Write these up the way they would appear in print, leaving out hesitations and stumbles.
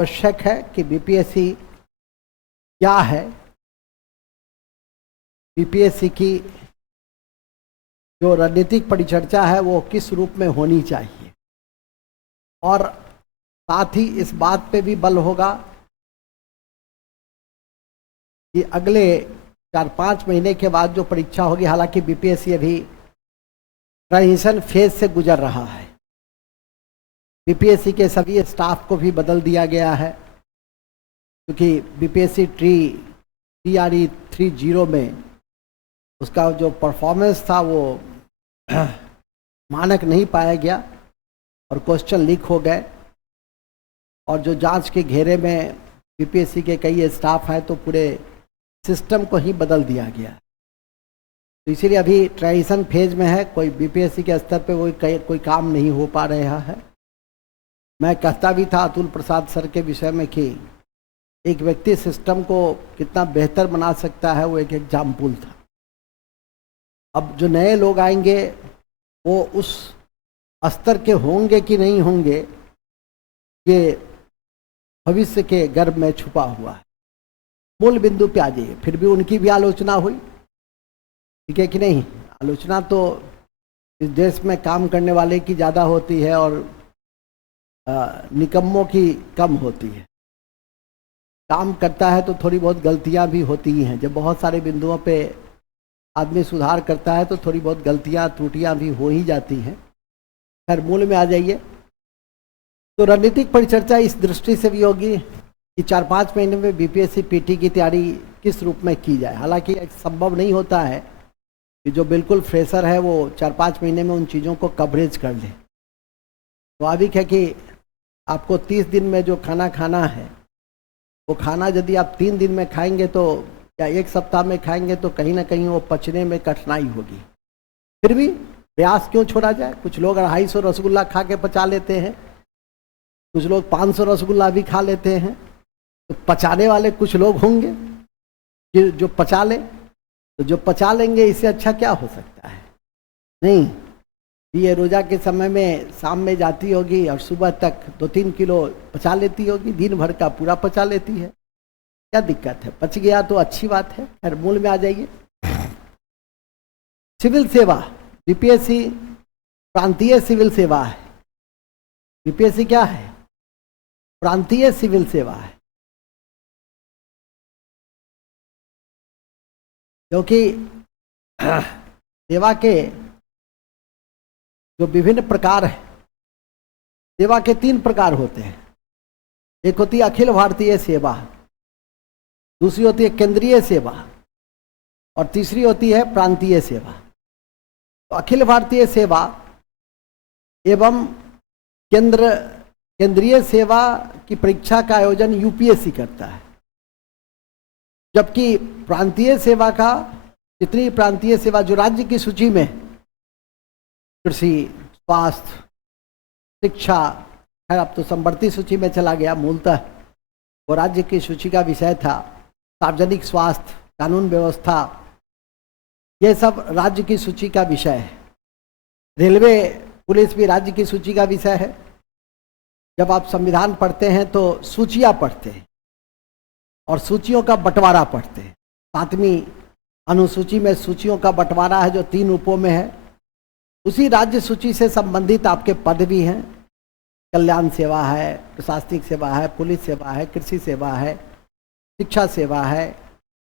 आवश्यक है कि बीपीएससी क्या है, बीपीएससी की जो रणनीतिक परिचर्चा है वो किस रूप में होनी चाहिए, और साथ ही इस बात पे भी बल होगा कि अगले 4-5 महीने के बाद जो परीक्षा होगी, हालांकि बीपीएससी अभी ट्रांजिशन फेज से गुजर रहा है, बीपीएससी के सभी स्टाफ को भी बदल दिया गया है, क्योंकि बीपीएससी TRE 3.0 में उसका जो परफॉर्मेंस था वो मानक नहीं पाया गया और क्वेश्चन लीक हो गए, और जो जांच के घेरे में बीपीएससी के कई स्टाफ हैं तो पूरे सिस्टम को ही बदल दिया गया। तो इसीलिए अभी ट्रांजिशन फेज में है, कोई बीपीएससी के स्तर पे कोई काम नहीं हो पा रहा है। मैं कहता भी था अतुल प्रसाद सर के विषय में कि एक व्यक्ति सिस्टम को कितना बेहतर बना सकता है, वो एक एग्जाम्पल था। अब जो नए लोग आएंगे वो उस स्तर के होंगे कि नहीं होंगे, ये भविष्य के गर्भ में छुपा हुआ है। मूल बिंदु पे आ जाइए, फिर भी उनकी भी आलोचना हुई, ठीक है कि नहीं? आलोचना तो इस देश में काम करने वाले की ज़्यादा होती है और निकम्मों की कम होती है। काम करता है तो थोड़ी बहुत गलतियां भी होती ही हैं। जब बहुत सारे बिंदुओं पे आदमी सुधार करता है तो थोड़ी बहुत गलतियां त्रुटियां भी हो ही जाती हैं। खैर, मूल में आ जाइए। तो रणनीतिक परिचर्चा इस दृष्टि से भी होगी कि 4-5 महीने में बीपीएससी पीटी की तैयारी किस रूप में की जाए। हालांकि संभव नहीं होता है कि जो बिल्कुल फ्रेशर है वो 4-5 महीने में उन चीज़ों को कवरेज कर ले। स्वाभाविक है कि आपको 30 दिन में जो खाना खाना है, वो खाना यदि आप 3 दिन में खाएंगे तो या 1 सप्ताह में खाएंगे तो कहीं ना कहीं वो पचने में कठिनाई होगी। फिर भी प्रयास क्यों छोड़ा जाए? कुछ लोग 250 रसगुल्ला खा के पचा लेते हैं, कुछ लोग 500 रसगुल्ला भी खा लेते हैं। तो पचाने वाले कुछ लोग होंगे कि जो पचा ले, तो जो पचा लेंगे इससे अच्छा क्या हो सकता है? नहीं, ये रोजा के समय में शाम में जाती होगी और सुबह तक 2-3 किलो पचा लेती होगी, दिन भर का पूरा पचा लेती है, क्या दिक्कत है? पच गया तो अच्छी बात है। खैर, मूल में आ जाइए। सिविल सेवा, बीपीएससी प्रांतीय सिविल सेवा है। बीपीएससी क्या है? प्रांतीय सिविल सेवा है, क्योंकि सेवा के जो विभिन्न प्रकार हैं, सेवा के 3 प्रकार होते हैं। एक होती है अखिल भारतीय सेवा, दूसरी होती है केंद्रीय सेवा, और तीसरी होती है प्रांतीय सेवा। तो अखिल भारतीय सेवा एवं केंद्रीय सेवा की परीक्षा का आयोजन यूपीएससी करता है, जबकि प्रांतीय सेवा का, जितनी प्रांतीय सेवा जो राज्य की सूची में कृषि, स्वास्थ्य, शिक्षा, खैर अब तो संवर्ती सूची में चला गया, मूलतः वो राज्य की सूची का विषय था। सार्वजनिक स्वास्थ्य, कानून व्यवस्था, ये सब राज्य की सूची का विषय है। रेलवे, पुलिस भी राज्य की सूची का विषय है। जब आप संविधान पढ़ते हैं तो सूचियाँ पढ़ते हैं और सूचियों का बंटवारा पढ़ते हैं। 7वीं अनुसूची में सूचियों का बंटवारा है जो 3 रूपों में है। उसी राज्य सूची से संबंधित आपके पद भी हैं। कल्याण सेवा है, प्रशासनिक सेवा है, पुलिस सेवा है, कृषि सेवा है, शिक्षा सेवा है,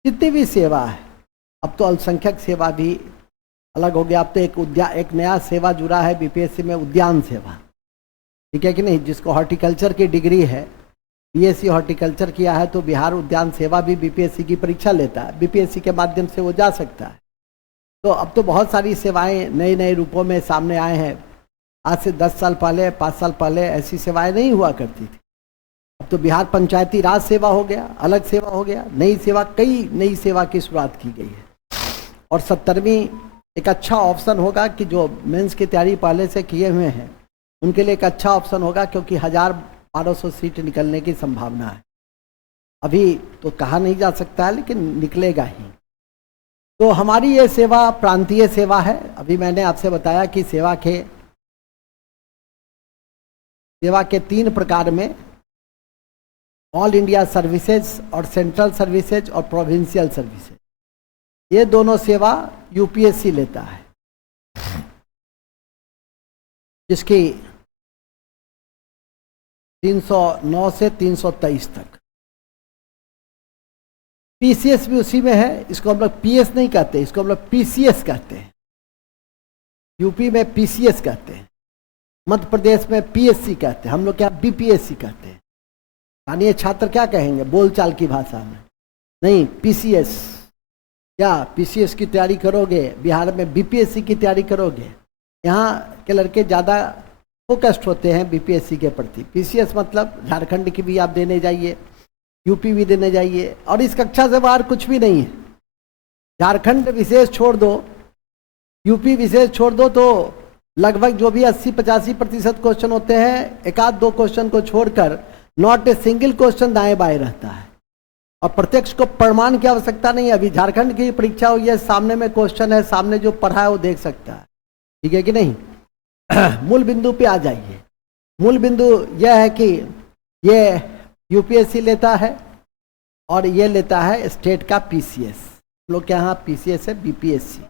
जितनी भी सेवा है। अब तो अल्पसंख्यक सेवा भी अलग हो गया। अब तो एक नया सेवा जुड़ा है बीपीएससी में, उद्यान सेवा, ठीक है कि नहीं? जिसको हॉर्टिकल्चर की डिग्री है, बीएससी हॉर्टिकल्चर किया है, तो बिहार उद्यान सेवा भी बीपीएससी की परीक्षा लेता है, बीपीएससी के माध्यम से वो जा सकता है। तो अब तो बहुत सारी सेवाएं नए नए रूपों में सामने आए हैं। आज से 10 साल पहले, 5 साल पहले ऐसी सेवाएं नहीं हुआ करती थी। अब तो बिहार पंचायती राज सेवा हो गया, अलग सेवा हो गया, नई सेवा, कई नई सेवा की शुरुआत की गई है। और 70वीं एक अच्छा ऑप्शन होगा कि जो मेंस की तैयारी पहले से किए हुए हैं उनके लिए एक अच्छा ऑप्शन होगा, क्योंकि 1200 सीट निकलने की संभावना है। अभी तो कहा नहीं जा सकता है, लेकिन निकलेगा ही। तो हमारी ये सेवा प्रांतीय सेवा है। अभी मैंने आपसे बताया कि सेवा के 3 प्रकार में ऑल इंडिया सर्विसेज और सेंट्रल सर्विसेज और प्रोविंशियल सर्विसेज, ये दोनों सेवा यूपीएससी लेता है, जिसकी 309 से 323 तक। पीसीएस भी उसी में है, इसको हम लोग पीएस नहीं कहते, इसको हम लोग पीसीएस कहते हैं। यूपी में पीसीएस कहते हैं, मध्य प्रदेश में पीएससी कहते हैं, हम लोग क्या बीपीएससी कहते हैं। स्थानीय छात्र क्या कहेंगे बोलचाल की भाषा में, नहीं पीसीएस। या पीसीएस की तैयारी करोगे, बिहार में बीपीएससी की तैयारी करोगे। यहाँ के लड़के ज़्यादा फोकस्ड होते हैं बीपीएससी के प्रति। पीसीएस मतलब झारखंड की भी आप देने जाइए, यूपी भी देने जाइए, और इस कक्षा से बाहर कुछ भी नहीं है। झारखंड विशेष छोड़ दो, यूपी विशेष छोड़ दो, तो लगभग जो भी 80-85% क्वेश्चन होते हैं, एक आध दो क्वेश्चन को छोड़कर नॉट ए सिंगल क्वेश्चन दाएं बाएं रहता है। और प्रत्यक्ष को प्रमाण की आवश्यकता नहीं है। अभी झारखंड की परीक्षा हुई है, सामने में क्वेश्चन है, सामने जो पढ़ा है वो देख सकता है, ठीक है कि नहीं। मूल बिंदु पे आ जाइए। मूल बिंदु यह है कि ये यूपीएससी लेता है और ये लेता है स्टेट का पीसीएस। लोग के यहाँ पीसीएस है, बीपीएससी।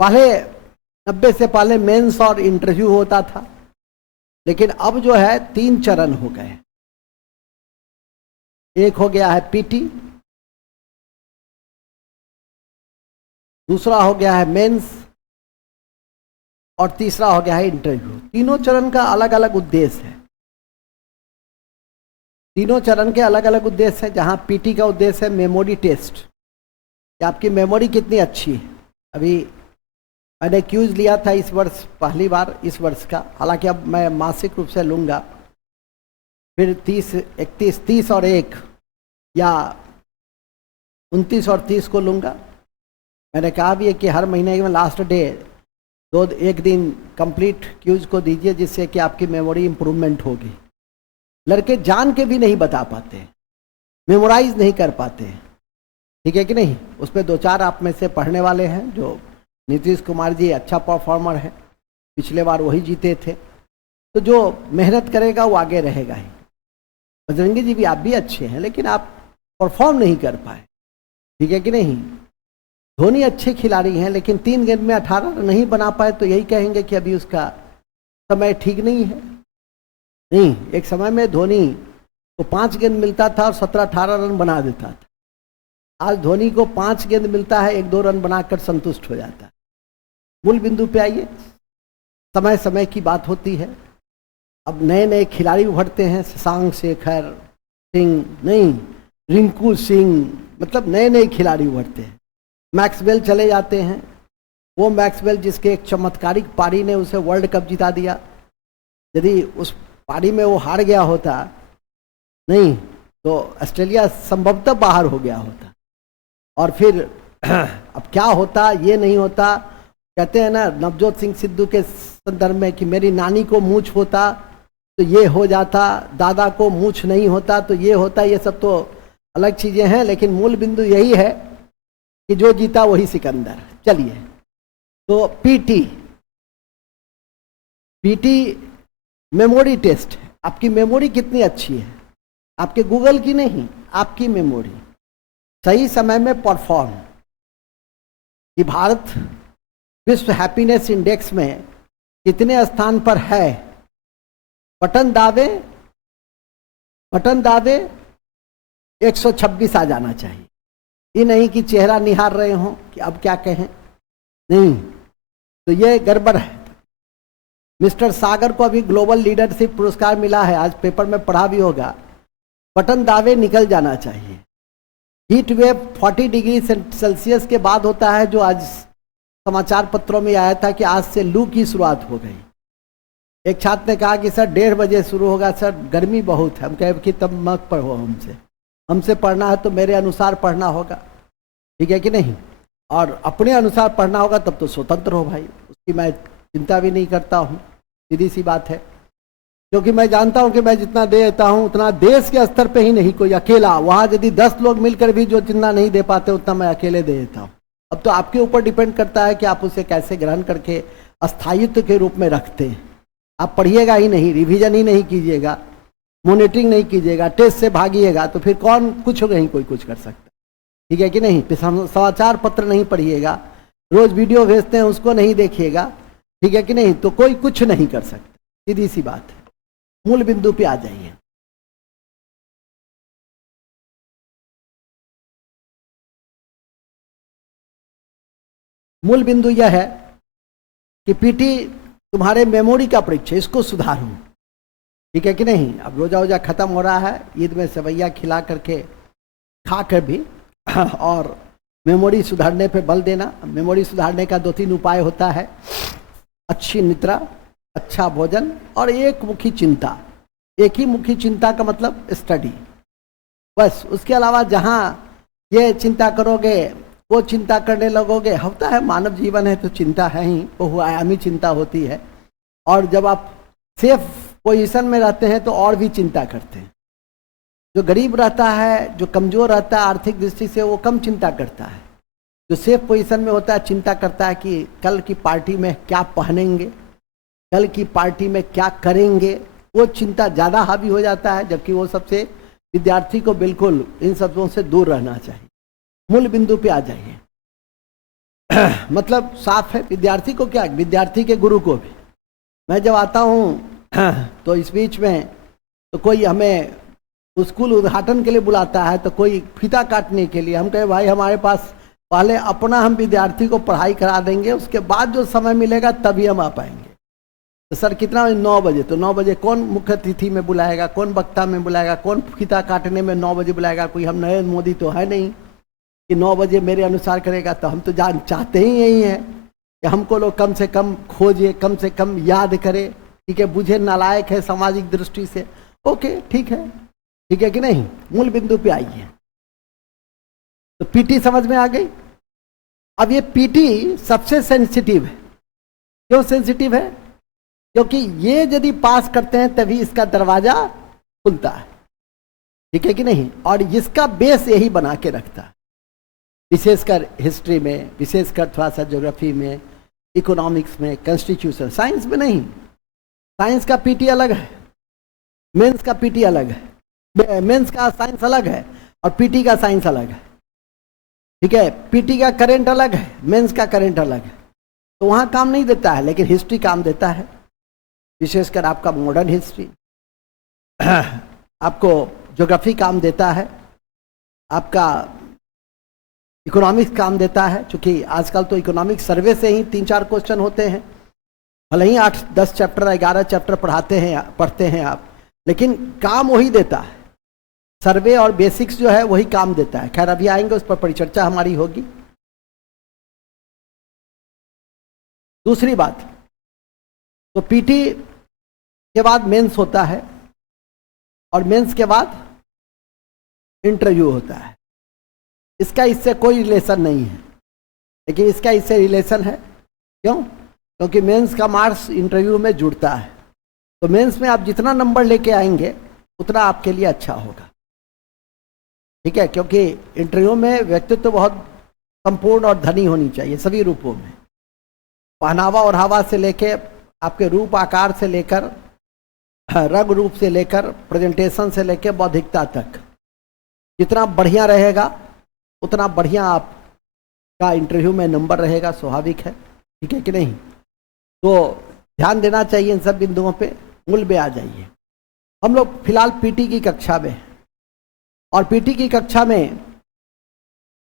पहले 90 से पहले मेंस और इंटरव्यू होता था, लेकिन अब जो है 3 चरण हो गए। एक हो गया है पीटी, दूसरा हो गया है मेंस और तीसरा हो गया है इंटरव्यू। तीनों चरण का अलग अलग उद्देश्य है। तीनों चरण के अलग अलग उद्देश्य है। जहां पीटी का उद्देश्य है मेमोरी टेस्ट, कि आपकी मेमोरी कितनी अच्छी है। अभी मैंने क्यूज लिया था इस वर्ष, पहली बार इस वर्ष का, हालांकि अब मैं मासिक रूप से लूँगा, फिर 30, 31, 30 और 1 या 29 और 30 को लूँगा। मैंने कहा भी है कि हर महीने में लास्ट डे 1 दिन कंप्लीट क्यूज को दीजिए, जिससे कि आपकी मेमोरी इम्प्रूवमेंट होगी। लड़के जान के भी नहीं बता पाते, मेमोराइज नहीं कर पाते, ठीक है कि नहीं। उसमें 2-4 आप में से पढ़ने वाले हैं। जो नीतीश कुमार जी अच्छा परफॉर्मर है, पिछले बार वही जीते थे, तो जो मेहनत करेगा वो आगे रहेगा ही। बजरंगी जी भी, आप भी अच्छे हैं, लेकिन आप परफॉर्म नहीं कर पाए, ठीक है कि नहीं। धोनी अच्छे खिलाड़ी हैं, लेकिन 3 गेंद में 18 रन नहीं बना पाए, तो यही कहेंगे कि अभी उसका समय ठीक नहीं है। नहीं, एक समय में धोनी को 5 गेंद मिलता था और 17-18 रन बना देता था। आज धोनी को 5 गेंद मिलता है, 1-2 रन बनाकर संतुष्ट हो जाता है। मूल बिंदु पे आइए। समय समय की बात होती है। अब नए नए खिलाड़ी उभरते हैं, शशांक शेखर सिंह, नहीं रिंकू सिंह, मतलब नए नए खिलाड़ी उभरते हैं। मैक्सवेल चले जाते हैं। वो मैक्सवेल जिसके एक चमत्कारिक पारी ने उसे वर्ल्ड कप जिता दिया। यदि उस पारी में वो हार गया होता, नहीं तो ऑस्ट्रेलिया संभवतः बाहर हो गया होता। और फिर अब क्या होता, ये नहीं होता। कहते हैं ना नवजोत सिंह सिद्धू के संदर्भ में कि मेरी नानी को मूंछ होता तो ये हो जाता, दादा को मूंछ नहीं होता तो ये होता। ये सब तो अलग चीजें हैं, लेकिन मूल बिंदु यही है कि जो जीता वही सिकंदर। चलिए, तो पीटी मेमोरी टेस्ट है। आपकी मेमोरी कितनी अच्छी है, आपके गूगल की नहीं, आपकी मेमोरी। सही समय में परफॉर्म। कि भारत विश्व हैप्पीनेस इंडेक्स में कितने स्थान पर है, बटन दावे 126 आ जाना चाहिए। ये नहीं कि चेहरा निहार रहे हो कि अब क्या कहें, नहीं, तो ये गड़बड़ है। मिस्टर सागर को अभी ग्लोबल लीडरशिप पुरस्कार मिला है, आज पेपर में पढ़ा भी होगा। बटन दावे निकल जाना चाहिए। हीट वेव 40 डिग्री सेल्सियस के बाद होता है, जो आज समाचार पत्रों में आया था कि आज से लू की शुरुआत हो गई। एक छात्र ने कहा कि सर 1:30 बजे शुरू होगा, सर गर्मी बहुत है। हम कहे कि तब मत पढ़ो, हमसे पढ़ना है तो मेरे अनुसार पढ़ना होगा, ठीक है कि नहीं। और अपने अनुसार पढ़ना होगा तब तो स्वतंत्र हो भाई, उसकी मैं चिंता भी नहीं करता हूँ, सीधी सी बात है। क्योंकि मैं जानता हूं कि मैं जितना दे देता हूं उतना देश के स्तर पे ही नहीं, कोई अकेला वहां यदि 10 लोग मिलकर भी जो जितना नहीं दे पाते उतना मैं अकेले दे देता हूं। अब तो आपके ऊपर डिपेंड करता है कि आप उसे कैसे ग्रहण करके अस्थायित्व के रूप में रखते हैं। आप पढ़िएगा ही नहीं, रिवीजन ही नहीं कीजिएगा, मॉनिटरिंग नहीं कीजिएगा, टेस्ट से भागिएगा, तो फिर कौन कुछ नहीं कोई कुछ कर सकता। ठीक है कि नहीं? समाचार पत्र नहीं पढ़िएगा, रोज वीडियो भेजते हैं उसको नहीं देखिएगा, ठीक है कि नहीं, तो कोई कुछ नहीं कर सकता। सीधी सी बात है। मूल बिंदु पे आ जाइए। मूल बिंदु यह है कि पीटी तुम्हारे मेमोरी का परीक्षा, इसको सुधारो। ठीक है कि नहीं? अब रोजा वोजा खत्म हो रहा है, ईद में सेवैया खिला करके खा कर भी और मेमोरी सुधारने पे बल देना। मेमोरी सुधारने का 2-3 उपाय होता है: अच्छी निद्रा, अच्छा भोजन और एक मुखी चिंता। एक ही मुखी चिंता का मतलब स्टडी, बस। उसके अलावा जहाँ ये चिंता करोगे वो चिंता करने लगोगे, होता है मानव जीवन है तो चिंता है ही, बहुआयामी चिंता होती है। और जब आप सेफ पोजीशन में रहते हैं तो और भी चिंता करते हैं। जो गरीब रहता है, जो कमजोर रहता है आर्थिक दृष्टि से, वो कम चिंता करता है। जो सेफ पोजीशन में होता है चिंता करता है कि कल की पार्टी में क्या पहनेंगे, कल की पार्टी में क्या करेंगे, वो चिंता ज़्यादा हावी हो जाता है। जबकि वो सबसे, विद्यार्थी को बिल्कुल इन सबों से दूर रहना चाहिए। मूल बिंदु पे आ जाइए। मतलब साफ है, विद्यार्थी को क्या, विद्यार्थी के गुरु को भी। मैं जब आता हूँ तो इस बीच में तो कोई हमें स्कूल उद्घाटन के लिए बुलाता है, तो कोई फीता काटने के लिए, हम कहे भाई हमारे पास पहले अपना, हम विद्यार्थी को पढ़ाई करा देंगे, उसके बाद जो समय मिलेगा तभी हम आ पाएंगे। तो सर कितना बजे? 9 बजे। तो 9 बजे कौन मुख्य अतिथि में बुलाएगा, कौन वक्ता में बुलाएगा, कौन फीता काटने में 9 बजे बुलाएगा? कोई हम नरेंद्र मोदी तो है नहीं कि 9 बजे मेरे अनुसार करेगा। तो हम तो जान चाहते ही यही है कि हमको लोग कम से कम खोजे, कम से कम याद करे, ठीक है, बुझे नालायक है सामाजिक दृष्टि से। ओके, ठीक है कि नहीं? मूल बिंदु पे आइए। तो पीटी समझ में आ गई। अब ये पीटी सबसे सेंसिटिव है। क्यों सेंसिटिव है? क्योंकि ये यदि पास करते हैं तभी इसका दरवाजा खुलता है। ठीक है कि नहीं? और इसका बेस यही बना के रखता है, विशेषकर हिस्ट्री में, विशेषकर थोड़ा सा ज्योग्राफी में, इकोनॉमिक्स में, कॉन्स्टिट्यूशन। साइंस में नहीं। साइंस का पीटी अलग है, मेंस का पीटी अलग है, मेंस का साइंस अलग है और पीटी का साइंस अलग है। ठीक है? पीटी का करंट अलग है, मेंस का करंट अलग है। तो वहाँ काम नहीं देता है, लेकिन हिस्ट्री काम देता है। विशेषकर आपका मॉडर्न हिस्ट्री, आपको ज्योग्राफी काम देता है, आपका इकोनॉमिक्स काम देता है। क्योंकि आजकल तो इकोनॉमिक्स सर्वे से ही 3-4 क्वेश्चन होते हैं। भले ही 8-10 चैप्टर, 11 चैप्टर पढ़ते हैं आप, लेकिन काम वही देता है। सर्वे और बेसिक्स जो है वही काम देता है। खैर अभी आएंगे, उस पर परिचर्चा हमारी होगी। दूसरी बात, तो पीटी के बाद मेंस होता है और मेंस के बाद इंटरव्यू होता है। इसका इससे कोई रिलेशन नहीं है, लेकिन इसका इससे रिलेशन है। क्यों? क्योंकि मेंस का मार्क्स इंटरव्यू में जुड़ता है। तो मेंस में आप जितना नंबर लेके आएंगे उतना आपके लिए अच्छा होगा। ठीक है? क्योंकि इंटरव्यू में व्यक्तित्व बहुत संपूर्ण और धनी होनी चाहिए सभी रूपों में, पहनावा और हवा से लेकर, आपके रूप आकार से लेकर, रंग रूप से लेकर, प्रेजेंटेशन से लेकर बौद्धिकता तक। जितना बढ़िया रहेगा उतना बढ़िया आपका इंटरव्यू में नंबर रहेगा, स्वाभाविक है। ठीक है कि नहीं? तो ध्यान देना चाहिए इन सब बिंदुओं पे। मूल में आ जाइए। हम लोग फिलहाल पीटी की कक्षा में हैं और पीटी की कक्षा में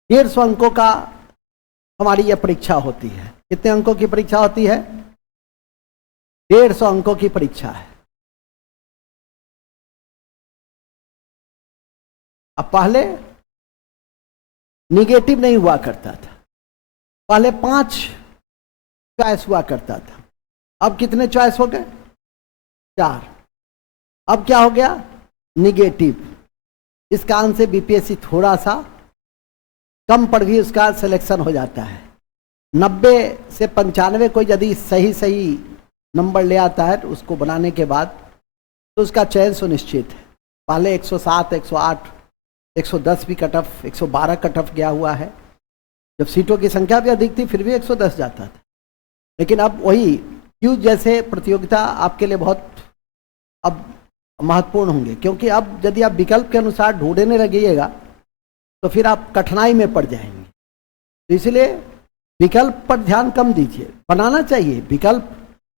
150 अंकों का हमारी यह परीक्षा होती है। कितने अंकों की परीक्षा होती है? 150 अंकों की परीक्षा है। अब पहले निगेटिव नहीं हुआ करता था, पहले 5 चॉइस हुआ करता था। अब कितने चॉइस हो गए? 4। अब क्या हो गया? निगेटिव। इस कारण से बीपीएससी थोड़ा सा कम पर भी उसका सिलेक्शन हो जाता है। 90 से 95 कोई यदि सही नंबर ले आता है तो उसको बनाने के बाद तो उसका चयन सुनिश्चित है। पहले 107, 108, 110 भी कट ऑफ, 112 कट ऑफ गया हुआ है। जब सीटों की संख्या भी अधिक थी फिर भी 110 जाता था। लेकिन अब वही क्यूज जैसे प्रतियोगिता आपके लिए बहुत अब महत्वपूर्ण होंगे, क्योंकि अब यदि आप विकल्प के अनुसार ढूंढने लगिएगा तो फिर आप कठिनाई में पड़ जाएंगे। तो इसलिए विकल्प पर ध्यान कम दीजिए, बनाना चाहिए, विकल्प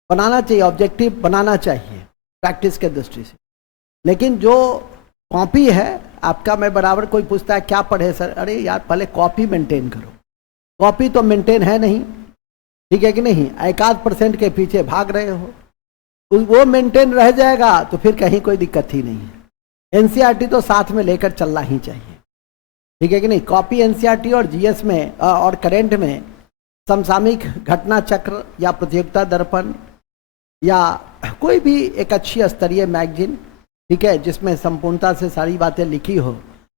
बनाना चाहिए, ऑब्जेक्टिव बनाना चाहिए प्रैक्टिस के दृष्टि से। लेकिन जो कॉपी है आपका, मैं बराबर कोई पूछता है क्या पढ़े सर, अरे यार पहले कॉपी मेंटेन करो। कॉपी तो मेंटेन है नहीं, ठीक है कि नहीं, 1% के पीछे भाग रहे हो, वो मेंटेन रह जाएगा तो फिर कहीं कोई दिक्कत ही नहीं है। एनसीईआरटी तो साथ में लेकर चलना ही चाहिए, ठीक है कि नहीं। कॉपी एनसीईआरटी और जीएस में और करंट में समसामयिक घटना चक्र या प्रतियोगिता दर्पण या कोई भी एक अच्छी स्तरीय मैगजीन, ठीक है, जिसमें संपूर्णता से सारी बातें लिखी हो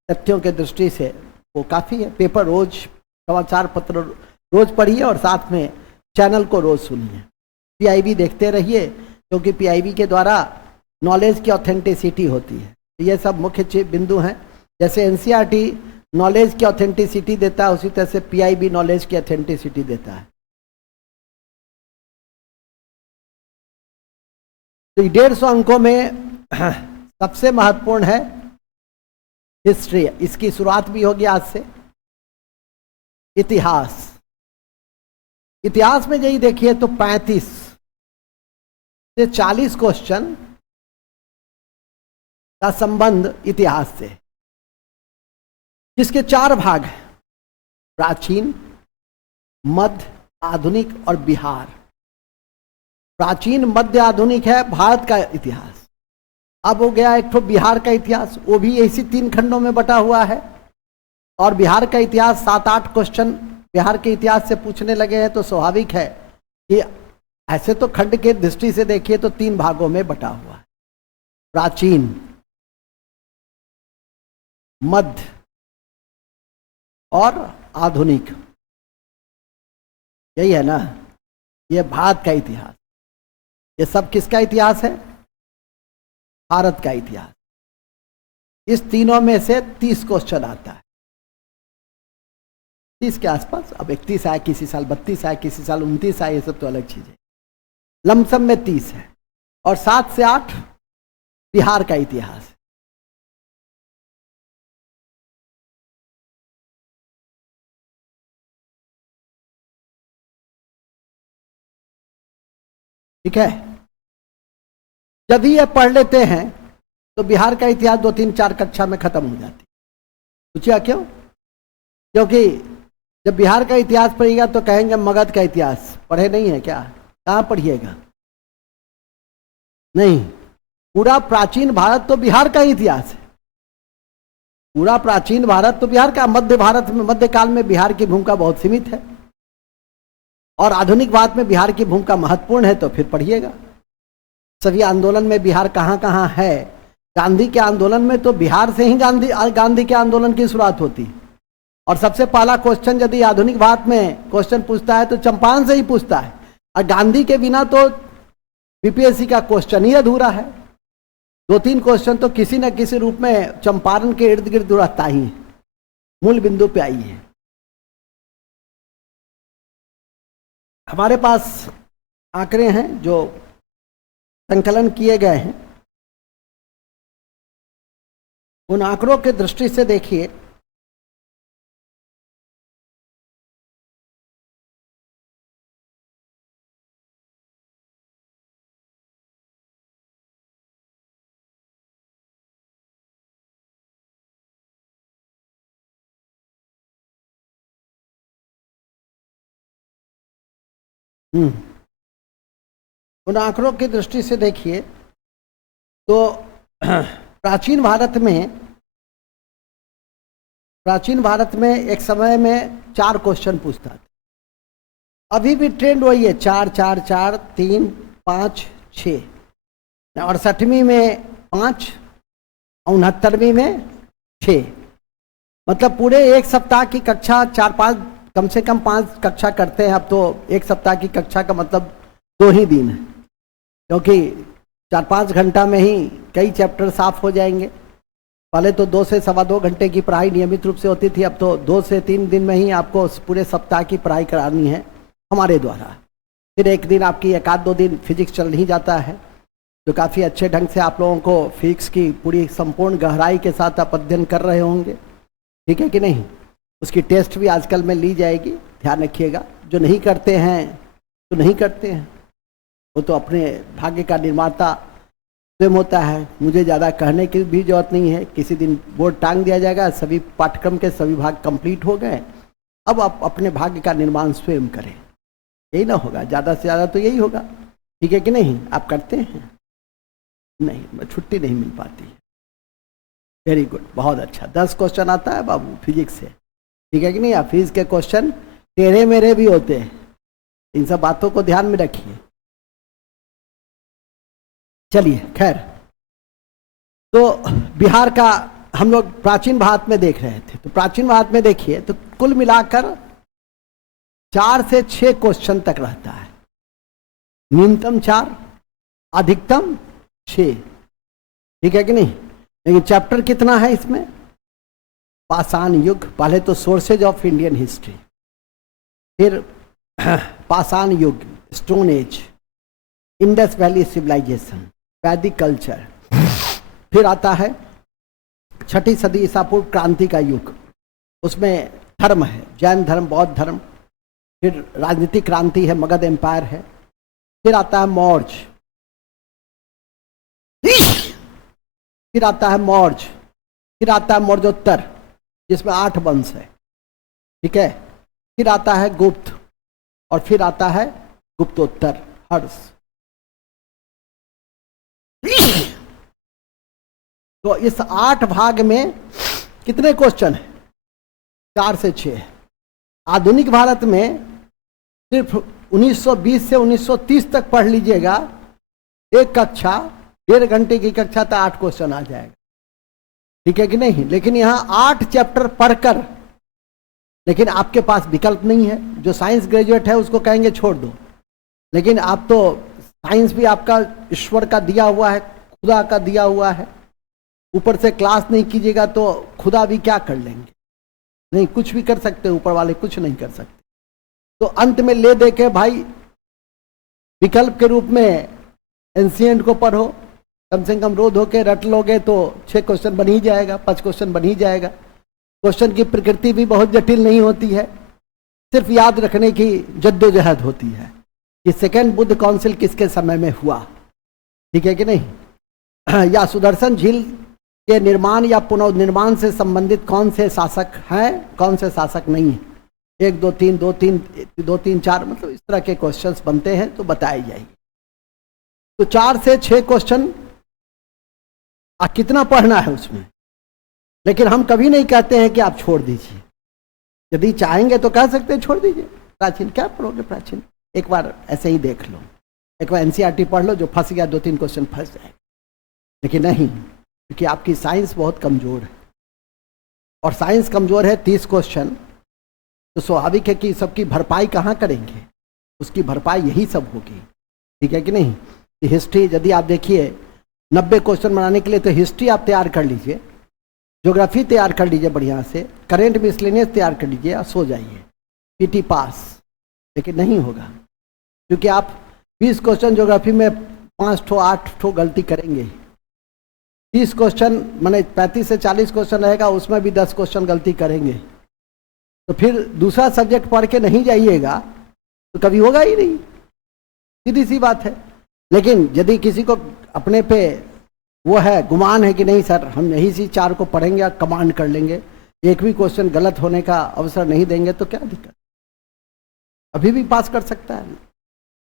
तथ्यों के दृष्टि से, वो काफ़ी है। पेपर रोज, समाचार पत्र रोज पढ़िए और साथ में चैनल को रोज सुनिए। पीआईबी देखते रहिए, क्योंकि पीआईबी के द्वारा नॉलेज की ऑथेंटिसिटी होती है। ये सब मुख्य बिंदु हैं। जैसे एनसीईआरटी नॉलेज की ऑथेंटिसिटी देता है, उसी तरह से पीआईबी नॉलेज की ऑथेंटिसिटी देता है। तो 150 अंकों में सबसे महत्वपूर्ण है हिस्ट्री, इसकी शुरुआत भी होगी आज से। इतिहास, इतिहास में यही देखिए तो 35 से 40 क्वेश्चन का संबंध इतिहास से, जिसके 4 भाग हैं, प्राचीन, मध्य, आधुनिक और बिहार। प्राचीन, मध्य, आधुनिक है भारत का इतिहास। अब हो गया एक तो बिहार का इतिहास, वो भी इसी 3 खंडों में बटा हुआ है। और बिहार का इतिहास 7-8 क्वेश्चन बिहार के इतिहास से पूछने लगे हैं, तो स्वाभाविक है कि ऐसे तो खंड के दृष्टि से देखिए तो 3 भागों में बटा हुआ है, प्राचीन, मध्य और आधुनिक। यही है ना, ये भारत का इतिहास। ये सब किसका इतिहास है? भारत का इतिहास। इस तीनों में से 30 क्वेश्चन आता है, 30 के आसपास। अब 31 आए किसी साल, 32 आए किसी साल, 29 आए, ये सब तो अलग चीज है। लमसम में 30 है और 7 से 8 बिहार का इतिहास। ठीक है, जब भी ये पढ़ लेते हैं तो बिहार का इतिहास 2-3-4 कक्षा में खत्म हो जाती। पूछिए क्यों? क्योंकि जब बिहार का इतिहास पढ़िएगा तो कहेंगे मगध का इतिहास पढ़े नहीं है क्या? कहाँ पढ़िएगा? नहीं, पूरा प्राचीन भारत तो बिहार का इतिहास है। पूरा प्राचीन भारत तो बिहार का। मध्य भारत में, मध्य काल में बिहार की भूमिका बहुत सीमित है, और आधुनिक भारत में बिहार की भूमिका महत्वपूर्ण है। तो फिर पढ़िएगा सभी आंदोलन में बिहार कहाँ कहाँ है। गांधी के आंदोलन में तो बिहार से ही गांधी के आंदोलन की शुरुआत होती। और सबसे पहला क्वेश्चन यदि आधुनिक भारत में क्वेश्चन पूछता है तो चंपारण से ही पूछता है। और गांधी के बिना तो बीपीएससी का क्वेश्चन ही अधूरा है। 2-3 क्वेश्चन तो किसी न किसी रूप में चंपारण के इर्द गिर्द रहता ही है। मूल बिंदु पे आई है। हमारे पास आंकड़े हैं जो संकलन किए गए हैं। उन आंकड़ों के दृष्टि से देखिए, उन आंकड़ों की दृष्टि से देखिए तो प्राचीन भारत में एक समय में 4 क्वेश्चन पूछता था। अभी भी ट्रेंड वही है, 4 4 4 3 5 6। 68वीं में 5, 69वीं में 6। मतलब पूरे एक सप्ताह की कक्षा 4-5, कम से कम 5 कक्षा करते हैं। अब तो एक सप्ताह की कक्षा का मतलब 2 ही दिन है, क्योंकि 4-5 घंटा में ही कई चैप्टर साफ हो जाएंगे। पहले तो 2 से 2.25 घंटे की पढ़ाई नियमित रूप से होती थी, अब तो 2 से 3 दिन में ही आपको पूरे सप्ताह की पढ़ाई करानी है हमारे द्वारा। फिर एक दिन आपकी 1-2 दिन फिजिक्स चल ही जाता है, जो काफ़ी अच्छे ढंग से आप लोगों को फिजिक्स की पूरी संपूर्ण गहराई के साथ आप अध्ययन कर रहे होंगे, ठीक है कि नहीं। उसकी टेस्ट भी आजकल में ली जाएगी, ध्यान रखिएगा। जो नहीं करते हैं तो नहीं करते हैं, वो तो अपने भाग्य का निर्माता स्वयं होता है। मुझे ज़्यादा कहने की भी जरूरत नहीं है। किसी दिन बोर्ड टांग दिया जाएगा, सभी पाठ्यक्रम के सभी भाग कंप्लीट हो गए, अब आप अपने भाग्य का निर्माण स्वयं करें, यही ना होगा। ज़्यादा से ज़्यादा तो यही होगा, ठीक है कि नहीं। आप करते हैं? नहीं, छुट्टी नहीं मिल पाती है। वेरी गुड, बहुत अच्छा। 10 क्वेश्चन आता है बाबू फिजिक्स से, ठीक है कि नहीं। आप फिजिक्स के क्वेश्चन टेढ़े मेढ़े भी होते हैं, इन सब बातों को ध्यान में रखिए। चलिए खैर, तो बिहार का हम लोग प्राचीन भारत में देख रहे थे। तो प्राचीन भारत में देखिए तो कुल मिलाकर 4 से 6 क्वेश्चन तक रहता है। न्यूनतम 4, अधिकतम 6, ठीक है कि नहीं। लेकिन चैप्टर कितना है इसमें? पाषाण युग, पहले तो सोर्सेज ऑफ इंडियन हिस्ट्री, फिर पाषाण युग, stone age, Indus valley civilisation, Vedic culture, फिर आता है 6ठी सदी ईसा पूर्व क्रांति का युग, उसमें धर्म है, जैन धर्म, बौद्ध धर्म, फिर राजनीतिक क्रांति है, मगध एम्पायर है, फिर आता है मौर्य, फिर आता है मौर्य, फिर आता है मौर्योत्तर जिसमें 8 वंश है, ठीक है, फिर आता है गुप्त, और फिर आता है गुप्तोत्तर, हर्ष। तो इस 8 भाग में कितने क्वेश्चन है? 4 से 6। आधुनिक भारत में सिर्फ 1920 से 1930 तक पढ़ लीजिएगा, एक कक्षा 1.5 घंटे की कक्षा, तो 8 क्वेश्चन आ जाएगा, ठीक है कि नहीं। लेकिन यहाँ 8 चैप्टर पढ़कर, लेकिन आपके पास विकल्प नहीं है। जो साइंस ग्रेजुएट है उसको कहेंगे छोड़ दो, लेकिन आप तो साइंस भी आपका ईश्वर का दिया हुआ है, खुदा का दिया हुआ है। ऊपर से क्लास नहीं कीजिएगा तो खुदा भी क्या कर लेंगे? नहीं, कुछ भी कर सकते, ऊपर वाले कुछ नहीं कर सकते। तो अंत में ले दे के भाई विकल्प के रूप में एंशिएंट को पढ़ो, कम से कम रोज होके रट लोगे तो 6 क्वेश्चन बन ही जाएगा, 5 क्वेश्चन बन ही जाएगा। क्वेश्चन की प्रकृति भी बहुत जटिल नहीं होती है, सिर्फ याद रखने की जद्दोजहद होती है कि सेकेंड बुद्ध काउंसिल किसके समय में हुआ, ठीक है कि नहीं। या सुदर्शन झील के निर्माण या पुनर्निर्माण से संबंधित कौन से शासक हैं, कौन से शासक नहीं है। 1 2 3 2 3 2 3 4, मतलब इस तरह के क्वेश्चंस बनते हैं तो बताए जाएंगे। तो 4 से 6 क्वेश्चन कितना पढ़ना है उसमें। लेकिन हम कभी नहीं कहते हैं कि आप छोड़ दीजिए, यदि चाहेंगे तो कह सकते हैं छोड़ दीजिए, प्राचीन क्या पढ़ोगे, प्राचीन एक बार ऐसे ही देख लो, एक बार एनसीईआरटी पढ़ लो, जो फंस गया 2-3 क्वेश्चन फंस जाएगा। लेकिन नहीं, क्योंकि आपकी साइंस बहुत कमजोर है, और साइंस कमजोर है 30 क्वेश्चन, तो स्वाभाविक है कि सबकी भरपाई कहाँ करेंगे, उसकी भरपाई यही सब होगी, ठीक है कि नहीं। हिस्ट्री यदि आप देखिए 90 क्वेश्चन बनाने के लिए तो हिस्ट्री आप तैयार कर लीजिए, ज्योग्राफी तैयार कर लीजिए बढ़िया से, करेंट मिसलेनियस तैयार कर लीजिए और सो जाइए, पीटी पास। लेकिन नहीं होगा, क्योंकि आप 20 क्वेश्चन ज्योग्राफी में 5 ठो 8 ठो गलती करेंगे। 30 क्वेश्चन माने 35 से 40 क्वेश्चन रहेगा, उसमें भी 10 क्वेश्चन गलती करेंगे, तो फिर दूसरा सब्जेक्ट पढ़ के नहीं जाइएगा तो कभी होगा ही नहीं, सीधी सी बात है। लेकिन यदि किसी को अपने पे वो है, गुमान है कि नहीं सर हम यही सी 4 को पढ़ेंगे और कमांड कर लेंगे, एक भी क्वेश्चन गलत होने का अवसर नहीं देंगे, तो क्या दिक्कत, अभी भी पास कर सकता है,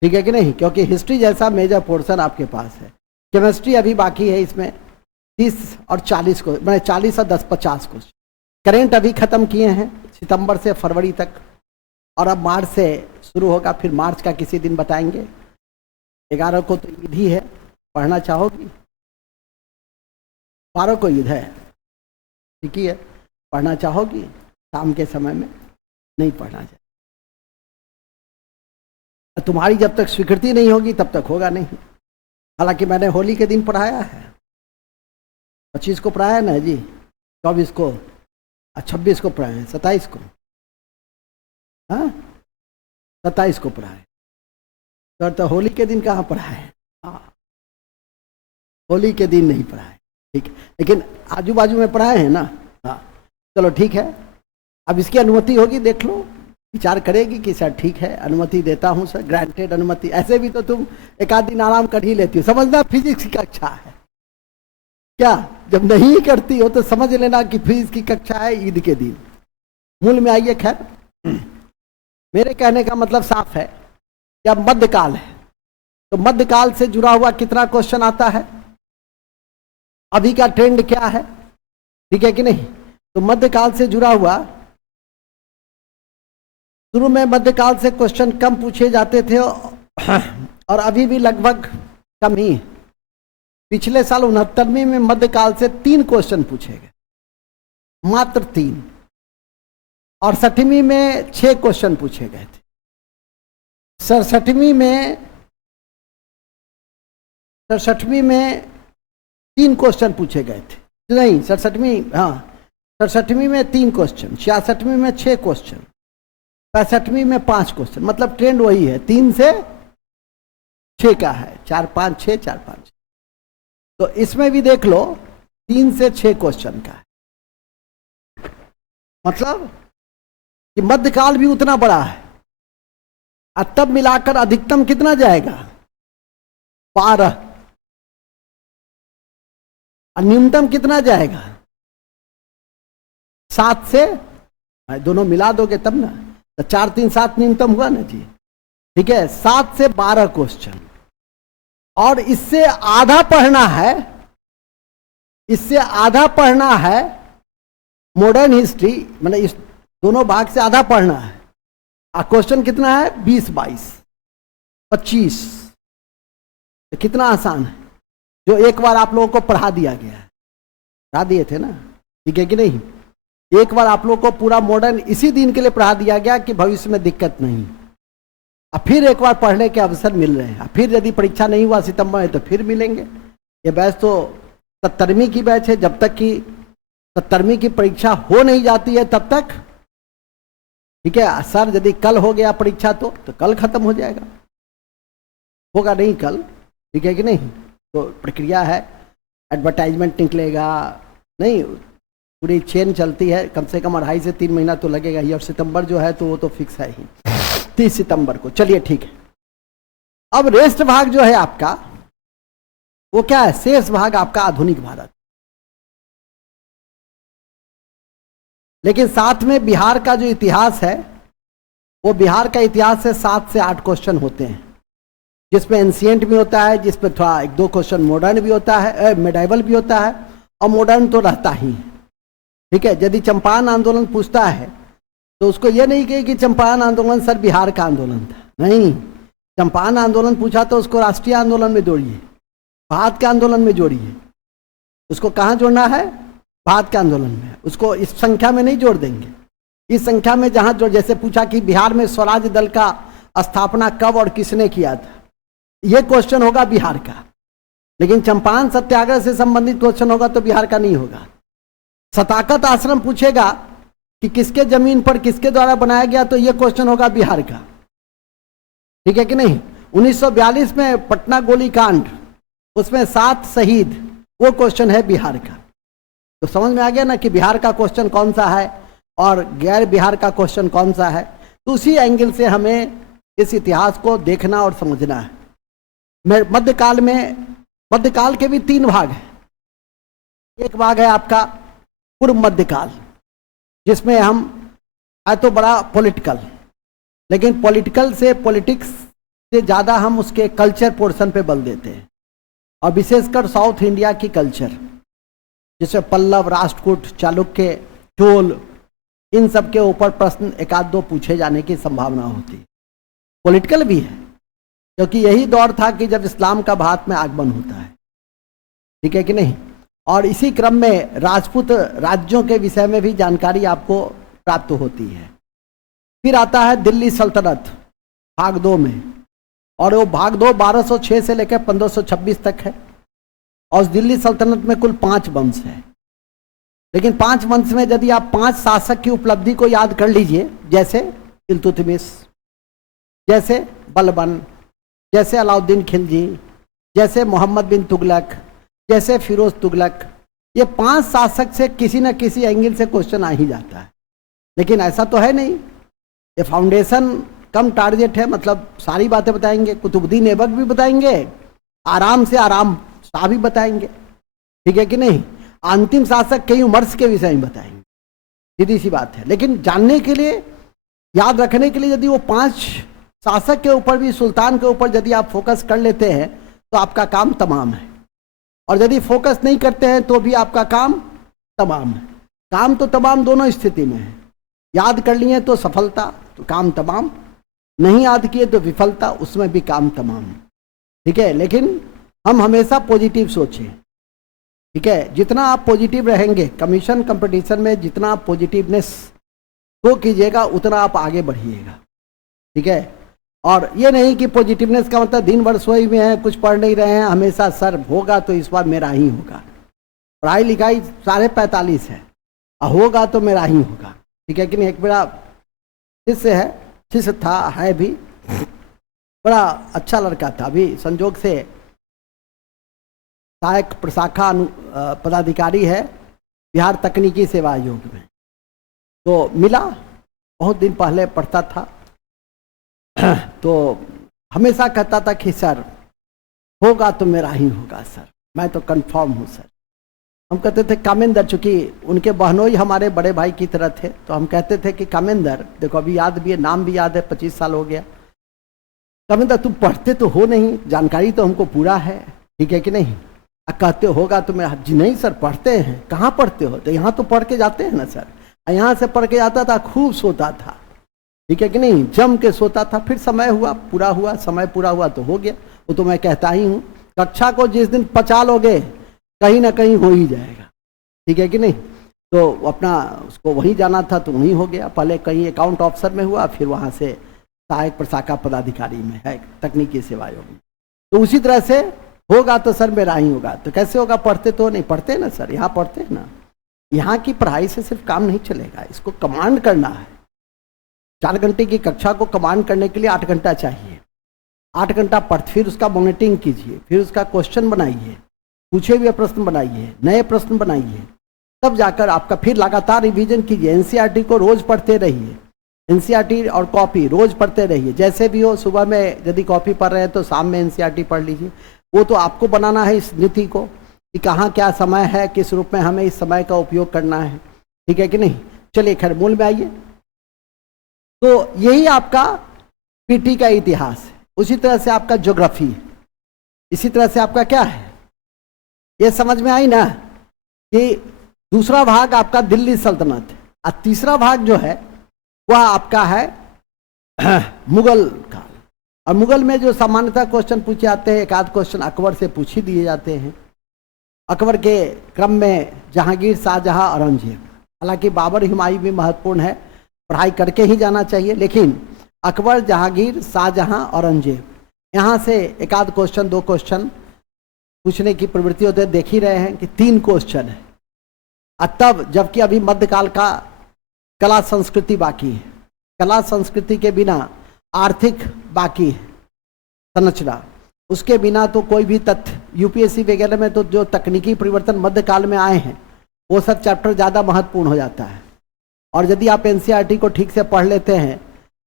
ठीक है कि नहीं। क्योंकि हिस्ट्री जैसा मेजर पोर्शन आपके पास है। केमिस्ट्री अभी बाकी है, इसमें 30 और 40 को, मैंने 40 और 10 50 क्वेश्चन। करेंट अभी खत्म किए हैं सितंबर से फरवरी तक, और अब मार्च से शुरू होगा, फिर मार्च का किसी दिन बताएंगे। 11 को तो ईद ही है, पढ़ना चाहोगी? 12 को ईद है, ठीक ही है, पढ़ना चाहोगी? शाम के समय में नहीं पढ़ना चाहिए, तुम्हारी जब तक स्वीकृति नहीं होगी तब तक होगा नहीं। हालांकि मैंने होली के दिन पढ़ाया है, 25 को पढ़ाया ना जी, 24 को, 26 को पढ़ाए, 27 को, हाँ 27 को पढ़ाए, सर तो होली के दिन कहाँ पढ़ाए। हाँ होली के दिन नहीं पढ़ाए, ठीक है, लेकिन आजू बाजू में पढ़ाए हैं ना। हाँ चलो ठीक है, अब इसकी अनुमति होगी, देख लो, विचार करेगी कि सर ठीक है अनुमति देता हूँ सर, ग्रांटेड अनुमति। ऐसे भी तो तुम एक आध दिन आराम कर ही लेती हो, समझना फिजिक्स की कक्षा है क्या, जब नहीं करती हो तो समझ लेना कि फिजिक्स की कक्षा है ईद के दिन। मूल में आइए, खैर मेरे कहने का मतलब साफ है कि अब मध्यकाल है, तो मध्यकाल से जुड़ा हुआ कितना क्वेश्चन आता है, अभी का ट्रेंड क्या है, ठीक है कि नहीं। तो मध्यकाल से जुड़ा हुआ, शुरू में मध्यकाल से क्वेश्चन कम पूछे जाते थे और अभी भी लगभग कम ही। पिछले साल 69वीं में मध्यकाल से 3 क्वेश्चन पूछे गए, मात्र 3, और 67वीं में 6 क्वेश्चन पूछे गए थे। 67वीं में 3 क्वेश्चन पूछे गए थे, नहीं 67वीं, हाँ 67वीं में 3 क्वेश्चन, 66वीं में 6 क्वेश्चन, 65वीं में 5 क्वेश्चन, मतलब ट्रेंड वही है, 3 से 6 का है, 4 5 6 4 5। तो इसमें भी देख लो 3 से 6 क्वेश्चन का है, मतलब कि मध्यकाल भी उतना बड़ा है, और तब मिलाकर अधिकतम कितना जाएगा 12, और न्यूनतम कितना जाएगा 7 से, दोनों मिला दोगे तब ना, तो 4 3 7 न्यूनतम हुआ ना जी, ठीक है। 7 से 12 क्वेश्चन, और इससे आधा पढ़ना है, इससे आधा पढ़ना है मॉडर्न हिस्ट्री, मतलब इस दोनों भाग से आधा पढ़ना है। और क्वेश्चन कितना है 20 22 25, तो कितना आसान है, जो एक बार आप लोगों को पढ़ा दिया गया है, पढ़ा दिए थे ना, ठीक है कि नहीं। एक बार आप लोगों को पूरा मॉडर्न इसी दिन के लिए पढ़ा दिया गया कि भविष्य में दिक्कत नहीं, अब फिर एक बार पढ़ने के अवसर मिल रहे हैं, फिर यदि परीक्षा नहीं हुआ सितंबर में तो फिर मिलेंगे। ये बैच तो 70वीं की बैच है, जब तक कि 70वीं की परीक्षा हो नहीं जाती है तब तक, ठीक है। सर यदि कल हो गया परीक्षा तो कल खत्म हो जाएगा, होगा नहीं कल, ठीक है कि नहीं। तो प्रक्रिया है, एडवर्टाइजमेंट निकलेगा, नहीं पूरी चेन चलती है, कम से कम 2.5 से 3 महीना तो लगेगा ही, और सितंबर जो है तो वो तो फिक्स है ही 30 सितंबर को। चलिए ठीक है, अब रेस्ट भाग जो है आपका वो क्या है, शेष भाग आपका आधुनिक भारत, लेकिन साथ में बिहार का जो इतिहास है, वो बिहार का इतिहास से 7 से 8 क्वेश्चन होते हैं, जिसमें एंशिएंट भी होता है, जिसमें थोड़ा 1-2 क्वेश्चन मॉडर्न भी होता है, मेडाइवल भी होता है, और मॉडर्न तो रहता ही, ठीक है। यदि चंपारण आंदोलन पूछता है तो उसको ये नहीं कहे कि चंपारण आंदोलन सर बिहार का आंदोलन था, नहीं, चंपारण आंदोलन पूछा तो उसको राष्ट्रीय आंदोलन में जोड़िए, भारत के आंदोलन में जोड़िए, उसको कहाँ जोड़ना है, भारत के आंदोलन में, उसको इस संख्या में नहीं जोड़ देंगे, इस संख्या में जहाँ जोड़, जैसे पूछा कि बिहार में स्वराज दल का स्थापना कब और किसने किया था, ये क्वेश्चन होगा बिहार का, लेकिन चंपारण सत्याग्रह से संबंधित क्वेश्चन होगा तो बिहार का नहीं होगा। शताकत आश्रम पूछेगा कि किसके जमीन पर किसके द्वारा बनाया गया, तो यह क्वेश्चन होगा बिहार का, ठीक है कि नहीं। 1942 में पटना गोलीकांड, उसमें 7 शहीद, वो क्वेश्चन है बिहार का। तो समझ में आ गया ना कि बिहार का क्वेश्चन कौन सा है और गैर बिहार का क्वेश्चन कौन सा है। तो उसी एंगल से हमें इस इतिहास को देखना और समझना है। मध्यकाल में, मध्यकाल के भी 3 भाग हैं। एक भाग है आपका पूर्व मध्यकाल, जिसमें हम है तो बड़ा पॉलिटिकल, लेकिन पॉलिटिकल से, पॉलिटिक्स से ज़्यादा हम उसके कल्चर पोर्शन पे बल देते हैं, और विशेषकर साउथ इंडिया की कल्चर, जिसमें पल्लव, राष्ट्रकूट, चालुक्य, चोल, इन सब के ऊपर प्रश्न 1-2 पूछे जाने की संभावना होती है। पॉलिटिकल भी है, क्योंकि यही दौर था कि जब इस्लाम का भारत में आगमन होता है, ठीक है कि नहीं। और इसी क्रम में राजपूत राज्यों के विषय में भी जानकारी आपको प्राप्त होती है। फिर आता है दिल्ली सल्तनत भाग 2 में, और वो भाग 2 1206 से लेकर 1526 तक है, और दिल्ली सल्तनत में कुल 5 वंश है। लेकिन 5 वंश में यदि आप 5 शासक की उपलब्धि को याद कर लीजिए, जैसे इल्तुतमिश, जैसे बलबन, जैसे अलाउद्दीन खिलजी, जैसे मोहम्मद बिन तुगलक, जैसे फिरोज तुगलक, ये 5 शासक से किसी न किसी एंगल से क्वेश्चन आ ही जाता है। लेकिन ऐसा तो है नहीं, ये फाउंडेशन कम टारगेट है, मतलब सारी बातें बताएंगे, कुतुबुद्दीन ऐबक भी बताएंगे, आराम से आराम शाह भी बताएंगे, ठीक है कि नहीं। अंतिम शासक कई उमर्स के विषय में बताएंगे, सीधी सी बात है। लेकिन जानने के लिए, याद रखने के लिए, यदि वो 5 शासक के ऊपर भी, सुल्तान के ऊपर यदि आप फोकस कर लेते हैं तो आपका काम तमाम है, और यदि फोकस नहीं करते हैं तो भी आपका काम तमाम है। काम तो तमाम दोनों स्थिति में है, याद कर लिए तो सफलता, तो काम तमाम, नहीं याद किए तो विफलता, उसमें भी काम तमाम, ठीक है। लेकिन हम हमेशा पॉजिटिव सोचें, ठीक है। जितना आप पॉजिटिव रहेंगे, कमीशन कंपटीशन में जितना आप पॉजिटिवनेस को कीजिएगा उतना आप आगे बढ़िएगा, ठीक है। और ये नहीं कि पॉजिटिवनेस का मतलब दिन भर सोए हुए हैं, कुछ पढ़ नहीं रहे हैं, हमेशा सर होगा तो इस बार मेरा ही होगा, पढ़ाई लिखाई 45.5 है, होगा तो मेरा ही होगा, ठीक है कि नहीं। एक मेरा शिष्य है, शिष्य था, है भी, बड़ा अच्छा लड़का था, अभी संजोग से सहायक प्रशाखा पदाधिकारी है बिहार तकनीकी सेवा आयोग में, तो मिला, बहुत दिन पहले पढ़ता था, तो हमेशा कहता था कि सर होगा तो मेरा ही होगा सर, मैं तो कंफर्म हूँ सर। हम कहते थे कामेंदर, चूंकि उनके बहनोई हमारे बड़े भाई की तरह थे, तो हम कहते थे कि कामेंदर, देखो अभी याद भी है, नाम भी याद है, 25 साल हो गया, कामेंदर तुम पढ़ते तो हो नहीं, जानकारी तो हमको पूरा है, ठीक है कि नहीं। कहते होगा तो मैं, जी नहीं सर पढ़ते हैं। कहाँ पढ़ते हो? तो यहाँ तो पढ़ के जाते हैं ना सर। यहाँ से पढ़ के जाता था, खूब सोता था, ठीक है कि नहीं, जम के सोता था। फिर समय हुआ, पूरा हुआ, समय पूरा हुआ तो हो गया। वो तो मैं कहता ही हूँ, कक्षा को जिस दिन पचा लोगे कहीं ना कहीं हो ही जाएगा, ठीक है कि नहीं। तो अपना उसको वहीं जाना था तो वहीं हो गया, पहले कहीं अकाउंट ऑफिसर में हुआ, फिर वहाँ से सहायक प्रशाखा पदाधिकारी में है तकनीकी सेवा आयोग में। तो उसी तरह से होगा तो सर मेरा ही होगा, तो कैसे होगा? पढ़ते तो नहीं, पढ़ते ना सर, यहाँ पढ़ते हैं ना। यहाँ की पढ़ाई से सिर्फ काम नहीं चलेगा, इसको कमांड करना है। 4 घंटे की कक्षा को कमांड करने के लिए 8 घंटा चाहिए। 8 घंटा पढ़ते, फिर उसका मॉनिटरिंग कीजिए, फिर उसका क्वेश्चन बनाइए, पूछे हुए प्रश्न बनाइए, नए प्रश्न बनाइए, तब जाकर आपका, फिर लगातार रिवीजन कीजिए। एनसीईआरटी को रोज पढ़ते रहिए, एनसीईआरटी और कॉपी रोज पढ़ते रहिए। जैसे भी हो, सुबह में यदि कॉपी पढ़ रहे हैं तो शाम में एनसीईआरटी पढ़ लीजिए। वो तो आपको बनाना है इस नीति को कि कहाँ क्या समय है, किस रूप में हमें इस समय का उपयोग करना है, ठीक है कि नहीं। चलिए खैर मूल में आइए। तो यही आपका पीटी का इतिहास है, उसी तरह से आपका ज्योग्राफी है, इसी तरह से आपका क्या है, ये समझ में आई ना कि दूसरा भाग आपका दिल्ली सल्तनत है, और तीसरा भाग जो है वह आपका है मुगल काल। और मुगल में जो सामान्यतः क्वेश्चन पूछे जाते हैं, एक आध क्वेश्चन अकबर से पूछ ही दिए जाते हैं। अकबर के क्रम में जहांगीर, शाहजहां, औरंगजेब। हालांकि बाबर, हुमायूं भी महत्वपूर्ण है, पढ़ाई करके ही जाना चाहिए, लेकिन अकबर, जहांगीर, शाहजहां, औरंगजेब, यहाँ से एक आध क्वेश्चन, 2 क्वेश्चन पूछने की प्रवृत्ति होते हैं। देख ही रहे हैं कि 3 क्वेश्चन है। तब जबकि अभी मध्यकाल का कला संस्कृति बाकी है, कला संस्कृति के बिना आर्थिक बाकी है संरचना, उसके बिना तो कोई भी तथ्य, यूपीएससी वगैरह में तो जो तकनीकी परिवर्तन मध्यकाल में आए हैं वो सब चैप्टर ज़्यादा महत्वपूर्ण हो जाता है। और यदि आप एनसीईआरटी को ठीक से पढ़ लेते हैं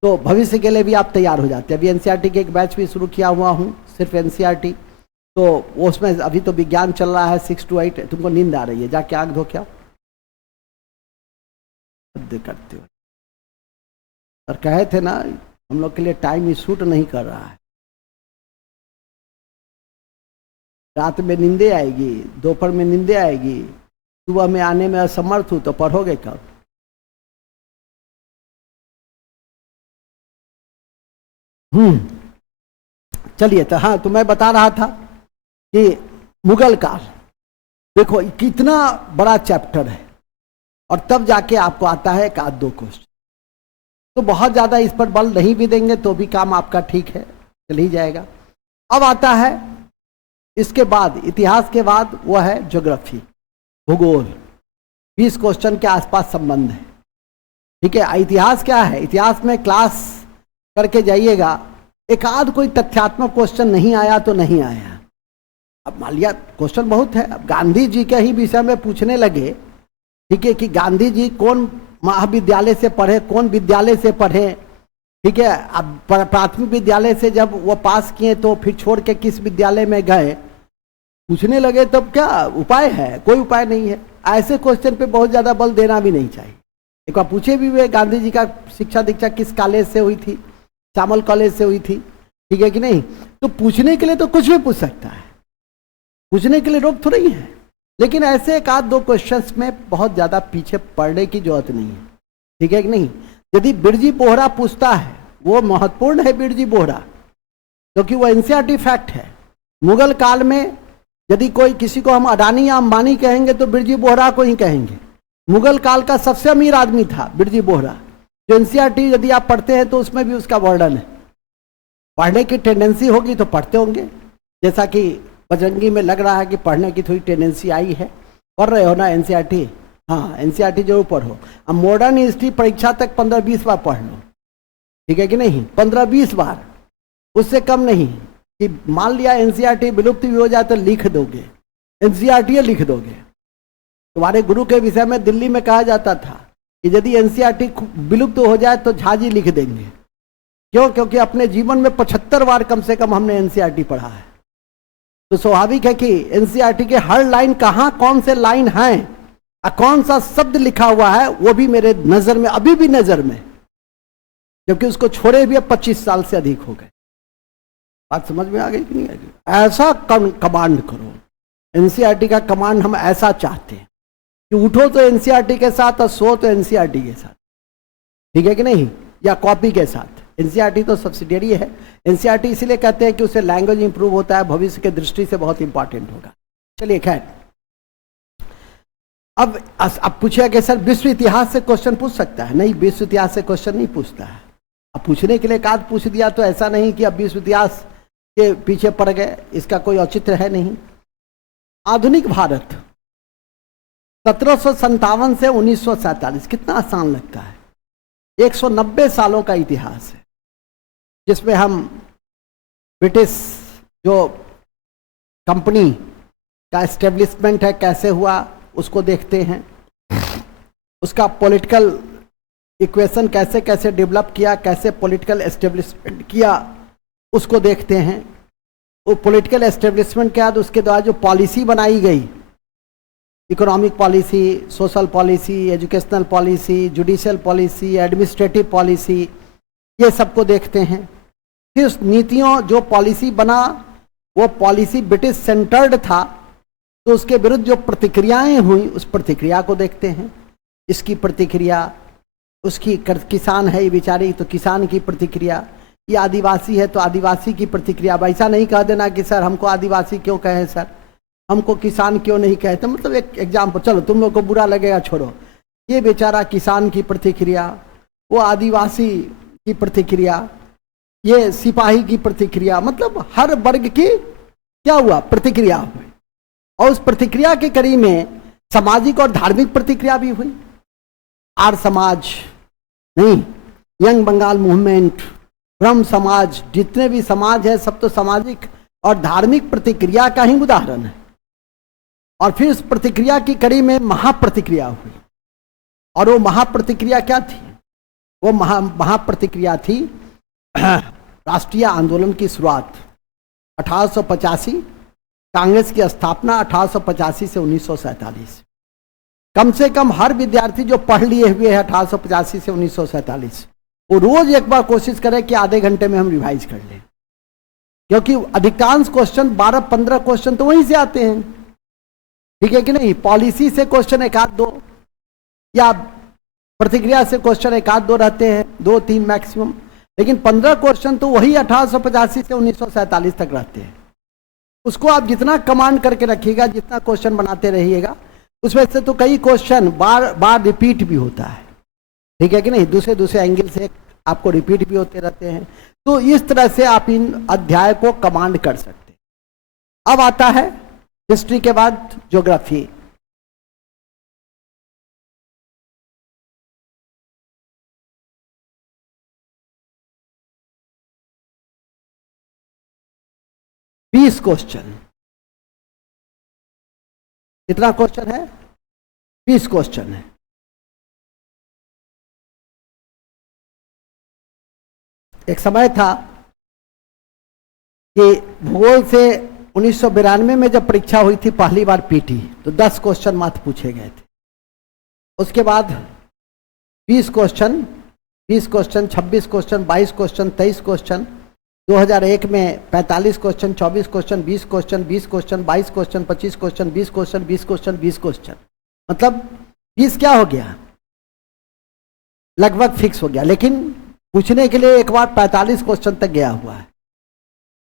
तो भविष्य के लिए भी आप तैयार हो जाते हैं। अभी एनसीईआरटी के एक बैच भी शुरू किया हुआ हूँ, सिर्फ एनसीईआरटी, तो उसमें अभी तो विज्ञान चल रहा है 6 to 8। तुमको नींद आ रही है, जाके आँख धो के आओ, करते हो। और कहे थे ना, हम लोग के लिए टाइम ही सूट नहीं कर रहा है, रात में नींदे आएगी, दोपहर में नींदे आएगी, सुबह में आने में असमर्थ हूं, तो पढ़ोगे कब? चलिए, तो हाँ, तो मैं बता रहा था कि मुगल काल, देखो कितना बड़ा चैप्टर है, और तब जाके आपको आता है 1 आध 2 क्वेश्चन। तो बहुत ज्यादा इस पर बल नहीं भी देंगे तो भी काम आपका ठीक है, चल ही जाएगा। अब आता है इसके बाद, इतिहास के बाद वो है ज्योग्राफी, भूगोल। 20 क्वेश्चन के आसपास संबंध है, ठीक है। इतिहास क्या है? इतिहास में क्लास करके जाइएगा, एक आध कोई तथ्यात्मक क्वेश्चन नहीं आया तो नहीं आया, अब मान लिया क्वेश्चन बहुत है, अब गांधी जी के ही विषय में पूछने लगे, ठीक है, कि गांधी जी कौन महाविद्यालय से पढ़े, कौन विद्यालय से पढ़े, ठीक है। अब प्राथमिक विद्यालय से जब वो पास किए तो फिर छोड़ के किस विद्यालय में गए, पूछने लगे, तब क्या उपाय है? कोई उपाय नहीं है। ऐसे क्वेश्चन पे बहुत ज्यादा बल देना भी नहीं चाहिए। एक बार पूछे भी हुए, गांधी जी का शिक्षा दीक्षा किस कॉलेज से हुई थी? श्यामल कॉलेज से हुई थी, ठीक है कि नहीं? तो पूछने के लिए तो कुछ भी पूछ सकता है, पूछने के लिए रोक थोड़ी है। लेकिन ऐसे एक आध दो क्वेश्चंस में बहुत ज्यादा पीछे पड़ने की जरूरत नहीं है, ठीक है कि नहीं? यदि बिरजी बोहरा पूछता है, वो महत्वपूर्ण है बिरजी बोहरा, क्योंकि वो एनसीईआरटी फैक्ट है। मुगल काल में यदि कोई किसी को हम अडानी या अंबानी कहेंगे तो बिरजी बोहरा को ही कहेंगे। मुगल काल का सबसे अमीर आदमी था बिरजी बोहरा, जो एनसीईआरटी यदि आप पढ़ते हैं तो उसमें भी उसका वर्णन है। पढ़ने की टेंडेंसी होगी तो पढ़ते होंगे, जैसा कि बजरंगी में लग रहा है कि पढ़ने की थोड़ी टेंडेंसी आई है। पढ़ रहे हो ना एनसीईआरटी? हाँ, एनसीईआरटी जरूर पढ़ो। अब मॉडर्न हिस्ट्री परीक्षा तक 15-20 बार पढ़ लो, ठीक है कि नहीं? 15-20 बार, उससे कम नहीं। कि मान लिया एनसीईआरटी विलुप्त भी हो जाए तो लिख दोगे, एनसीईआरटी लिख दोगे। तुम्हारे गुरु के विषय में दिल्ली में कहा जाता था कि यदि एनसीईआरटी विलुप्त हो जाए तो झाजी लिख देंगे। क्यों? क्योंकि अपने जीवन में 75 बार कम से कम हमने एनसीईआरटी पढ़ा है। तो स्वाभाविक है कि एनसीईआरटी के हर लाइन कहाँ कौन से लाइन है और कौन सा शब्द लिखा हुआ है, वो भी मेरे नजर में, अभी भी नजर में, क्योंकि उसको छोड़े भी अब 25 साल से अधिक हो गए। बात समझ में आ गई कि नहीं आ गई? ऐसा कमांड करो, एनसीईआरटी का कमांड हम ऐसा चाहते हैं कि उठो तो एनसीईआरटी के साथ और सो तो एनसीईआरटी के साथ, ठीक है कि नहीं? या कॉपी के साथ। एनसीईआरटी तो सब्सिडियरी है। एनसीईआरटी इसलिए कहते हैं कि उससे लैंग्वेज इंप्रूव होता है, भविष्य के दृष्टि से बहुत इंपॉर्टेंट होगा। चलिए खैर, अब पूछा कि सर विश्व इतिहास से क्वेश्चन पूछ सकता है? नहीं, विश्व इतिहास से क्वेश्चन नहीं पूछता है। अब पूछने के लिए एक आध पूछ दिया तो ऐसा नहीं कि अब विश्व इतिहास के पीछे पड़ गए, इसका कोई औचित्य है नहीं। आधुनिक भारत 1757 से 1947, कितना आसान लगता है। 190 सालों का इतिहास है, जिसमें हम ब्रिटिश जो कंपनी का एस्टेब्लिशमेंट है कैसे हुआ उसको देखते हैं, उसका पॉलिटिकल इक्वेशन कैसे कैसे डेवलप किया, कैसे पॉलिटिकल एस्टेब्लिशमेंट किया उसको देखते हैं। वो पॉलिटिकल एस्टेब्लिशमेंट के बाद उसके द्वारा जो पॉलिसी बनाई गई, economic policy, social policy, educational policy, judicial policy, administrative policy, ये सबको देखते हैं। फिर उस नीतियों जो पॉलिसी बना वो पॉलिसी ब्रिटिश सेंटर्ड था, तो उसके विरुद्ध जो प्रतिक्रियाएं हुई उस प्रतिक्रिया को देखते हैं। इसकी प्रतिक्रिया, उसकी किसान है ये बेचारे तो किसान की प्रतिक्रिया, ये आदिवासी है तो आदिवासी की प्रतिक्रिया। अब ऐसा नहीं कह देना कि सर हमको आदिवासी क्यों कहे, सर हमको किसान क्यों नहीं कहते, मतलब एक एग्जाम्पल, चलो तुम लोग को बुरा लगेगा छोड़ो। ये बेचारा किसान की प्रतिक्रिया, वो आदिवासी की प्रतिक्रिया, ये सिपाही की प्रतिक्रिया, मतलब हर वर्ग की क्या हुआ प्रतिक्रिया हुई। और उस प्रतिक्रिया के कड़ी में सामाजिक और धार्मिक प्रतिक्रिया भी हुई। आर्य समाज नहीं, यंग बंगाल मूवमेंट, ब्रह्म समाज, जितने भी समाज है सब तो सामाजिक और धार्मिक प्रतिक्रिया का ही उदाहरण है। और फिर उस प्रतिक्रिया की कड़ी में महाप्रतिक्रिया हुई। और वो महाप्रतिक्रिया क्या थी? वो महाप्रतिक्रिया थी राष्ट्रीय आंदोलन की शुरुआत 1885, कांग्रेस की स्थापना 1885 से 1947। कम से कम हर विद्यार्थी जो पढ़ लिए हुए है 1885 से 1947, वो रोज एक बार कोशिश करे कि आधे घंटे में हम रिवाइज कर लें, क्योंकि अधिकांश क्वेश्चन 12-15 क्वेश्चन तो वहीं से आते हैं, ठीक है कि नहीं? पॉलिसी से क्वेश्चन एक आध दो, या प्रतिक्रिया से क्वेश्चन एक आध दो रहते हैं, 2-3 मैक्सिमम, लेकिन 15 क्वेश्चन तो वही 1885 से 1947 तक रहते हैं। उसको आप जितना कमांड करके रखिएगा, जितना क्वेश्चन बनाते रहिएगा, उसमें से तो कई क्वेश्चन बार बार रिपीट भी होता है, ठीक है कि नहीं? दूसरे दूसरे एंगल से आपको रिपीट भी होते रहते हैं। तो इस तरह से आप इन अध्याय को कमांड कर सकते हैं। अब आता है हिस्ट्री के बाद ज्योग्राफी। बीस क्वेश्चन कितना क्वेश्चन है? 20 क्वेश्चन है। एक समय था कि भूगोल से 1992 में जब परीक्षा हुई थी पहली बार पीटी, तो 10 क्वेश्चन मात्र पूछे गए थे। उसके बाद 20 क्वेश्चन, 26 क्वेश्चन, 22 क्वेश्चन, 23 क्वेश्चन, 2001 में 45 question, 24 question, 20 question, 20 question, 22 question, 25 question, 20 question, 20 question, 20 question, मतलब 20 क्या हो गया, लगभग फिक्स हो गया। लेकिन पूछने के लिए एक बार 45 क्वेश्चन तक गया हुआ है,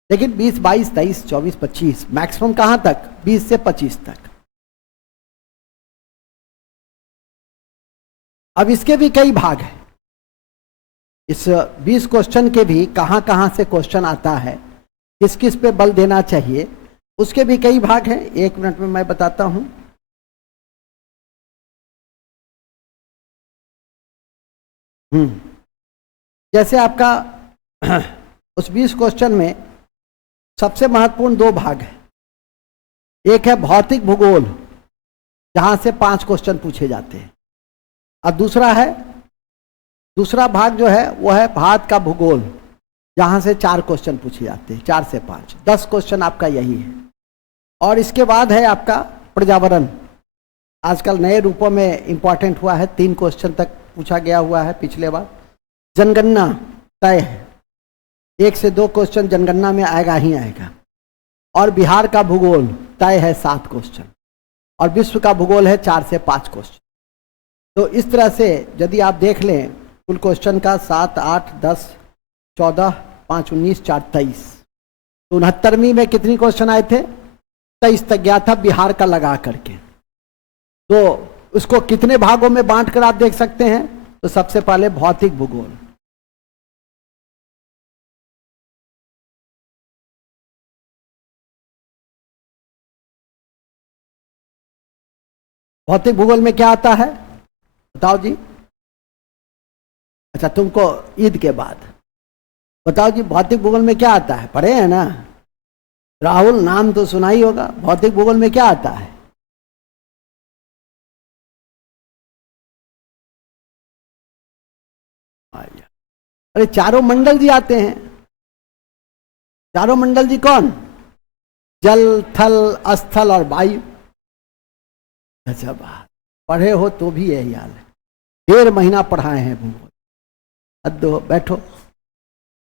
लेकिन 20, 22, 23, 24, 25, मैक्सिमम कहां तक? 20 से 25 तक। अब इसके भी कई भाग हैं। इस 20 क्वेश्चन के भी कहां कहां से क्वेश्चन आता है, किस किस पे बल देना चाहिए, उसके भी कई भाग हैं। 1 मिनट में मैं बताता हूं। जैसे आपका उस 20 क्वेश्चन में सबसे महत्वपूर्ण 2 भाग है। एक है भौतिक भूगोल, जहां से 5 क्वेश्चन पूछे जाते हैं, और दूसरा भाग जो है वो है भारत का भूगोल, जहां से 4 क्वेश्चन पूछे जाते हैं, 4 से 5, 10 क्वेश्चन आपका यही है। और इसके बाद है आपका पर्यावरण, आजकल नए रूपों में इंपॉर्टेंट हुआ है, 3 क्वेश्चन तक पूछा गया हुआ है पिछले बार। जनगणना तय है, 1 से 2 क्वेश्चन जनगणना में आएगा ही आएगा। और बिहार का भूगोल तय है 7 क्वेश्चन, और विश्व का भूगोल है 4 से 5 क्वेश्चन। तो इस तरह से यदि आप देख लें कुल क्वेश्चन का 7, 8, 10, 14, 5, 19, 4, 23, तो 69वीं में कितनी क्वेश्चन आए थे? 23 तक गया था बिहार का लगा करके। तो उसको कितने भागों में बांट कर आप देख सकते हैं? तो सबसे पहले भौतिक भूगोल, भौतिक भूगोल में क्या आता है बताओ जी? अच्छा, तुमको ईद के बाद बताओ जी, भौतिक भूगोल में क्या आता है? पढ़े हैं ना? राहुल, नाम तो सुना ही होगा। भौतिक भूगोल में क्या आता है? अरे चारों मंडल जी आते हैं। चारों मंडल जी कौन? जल, थल, स्थल और वायु। अच्छा, बात पढ़े हो तो भी यही हाल है। 1.5 महीना पढ़ाए हैं भूगोल। अद्दो बैठो,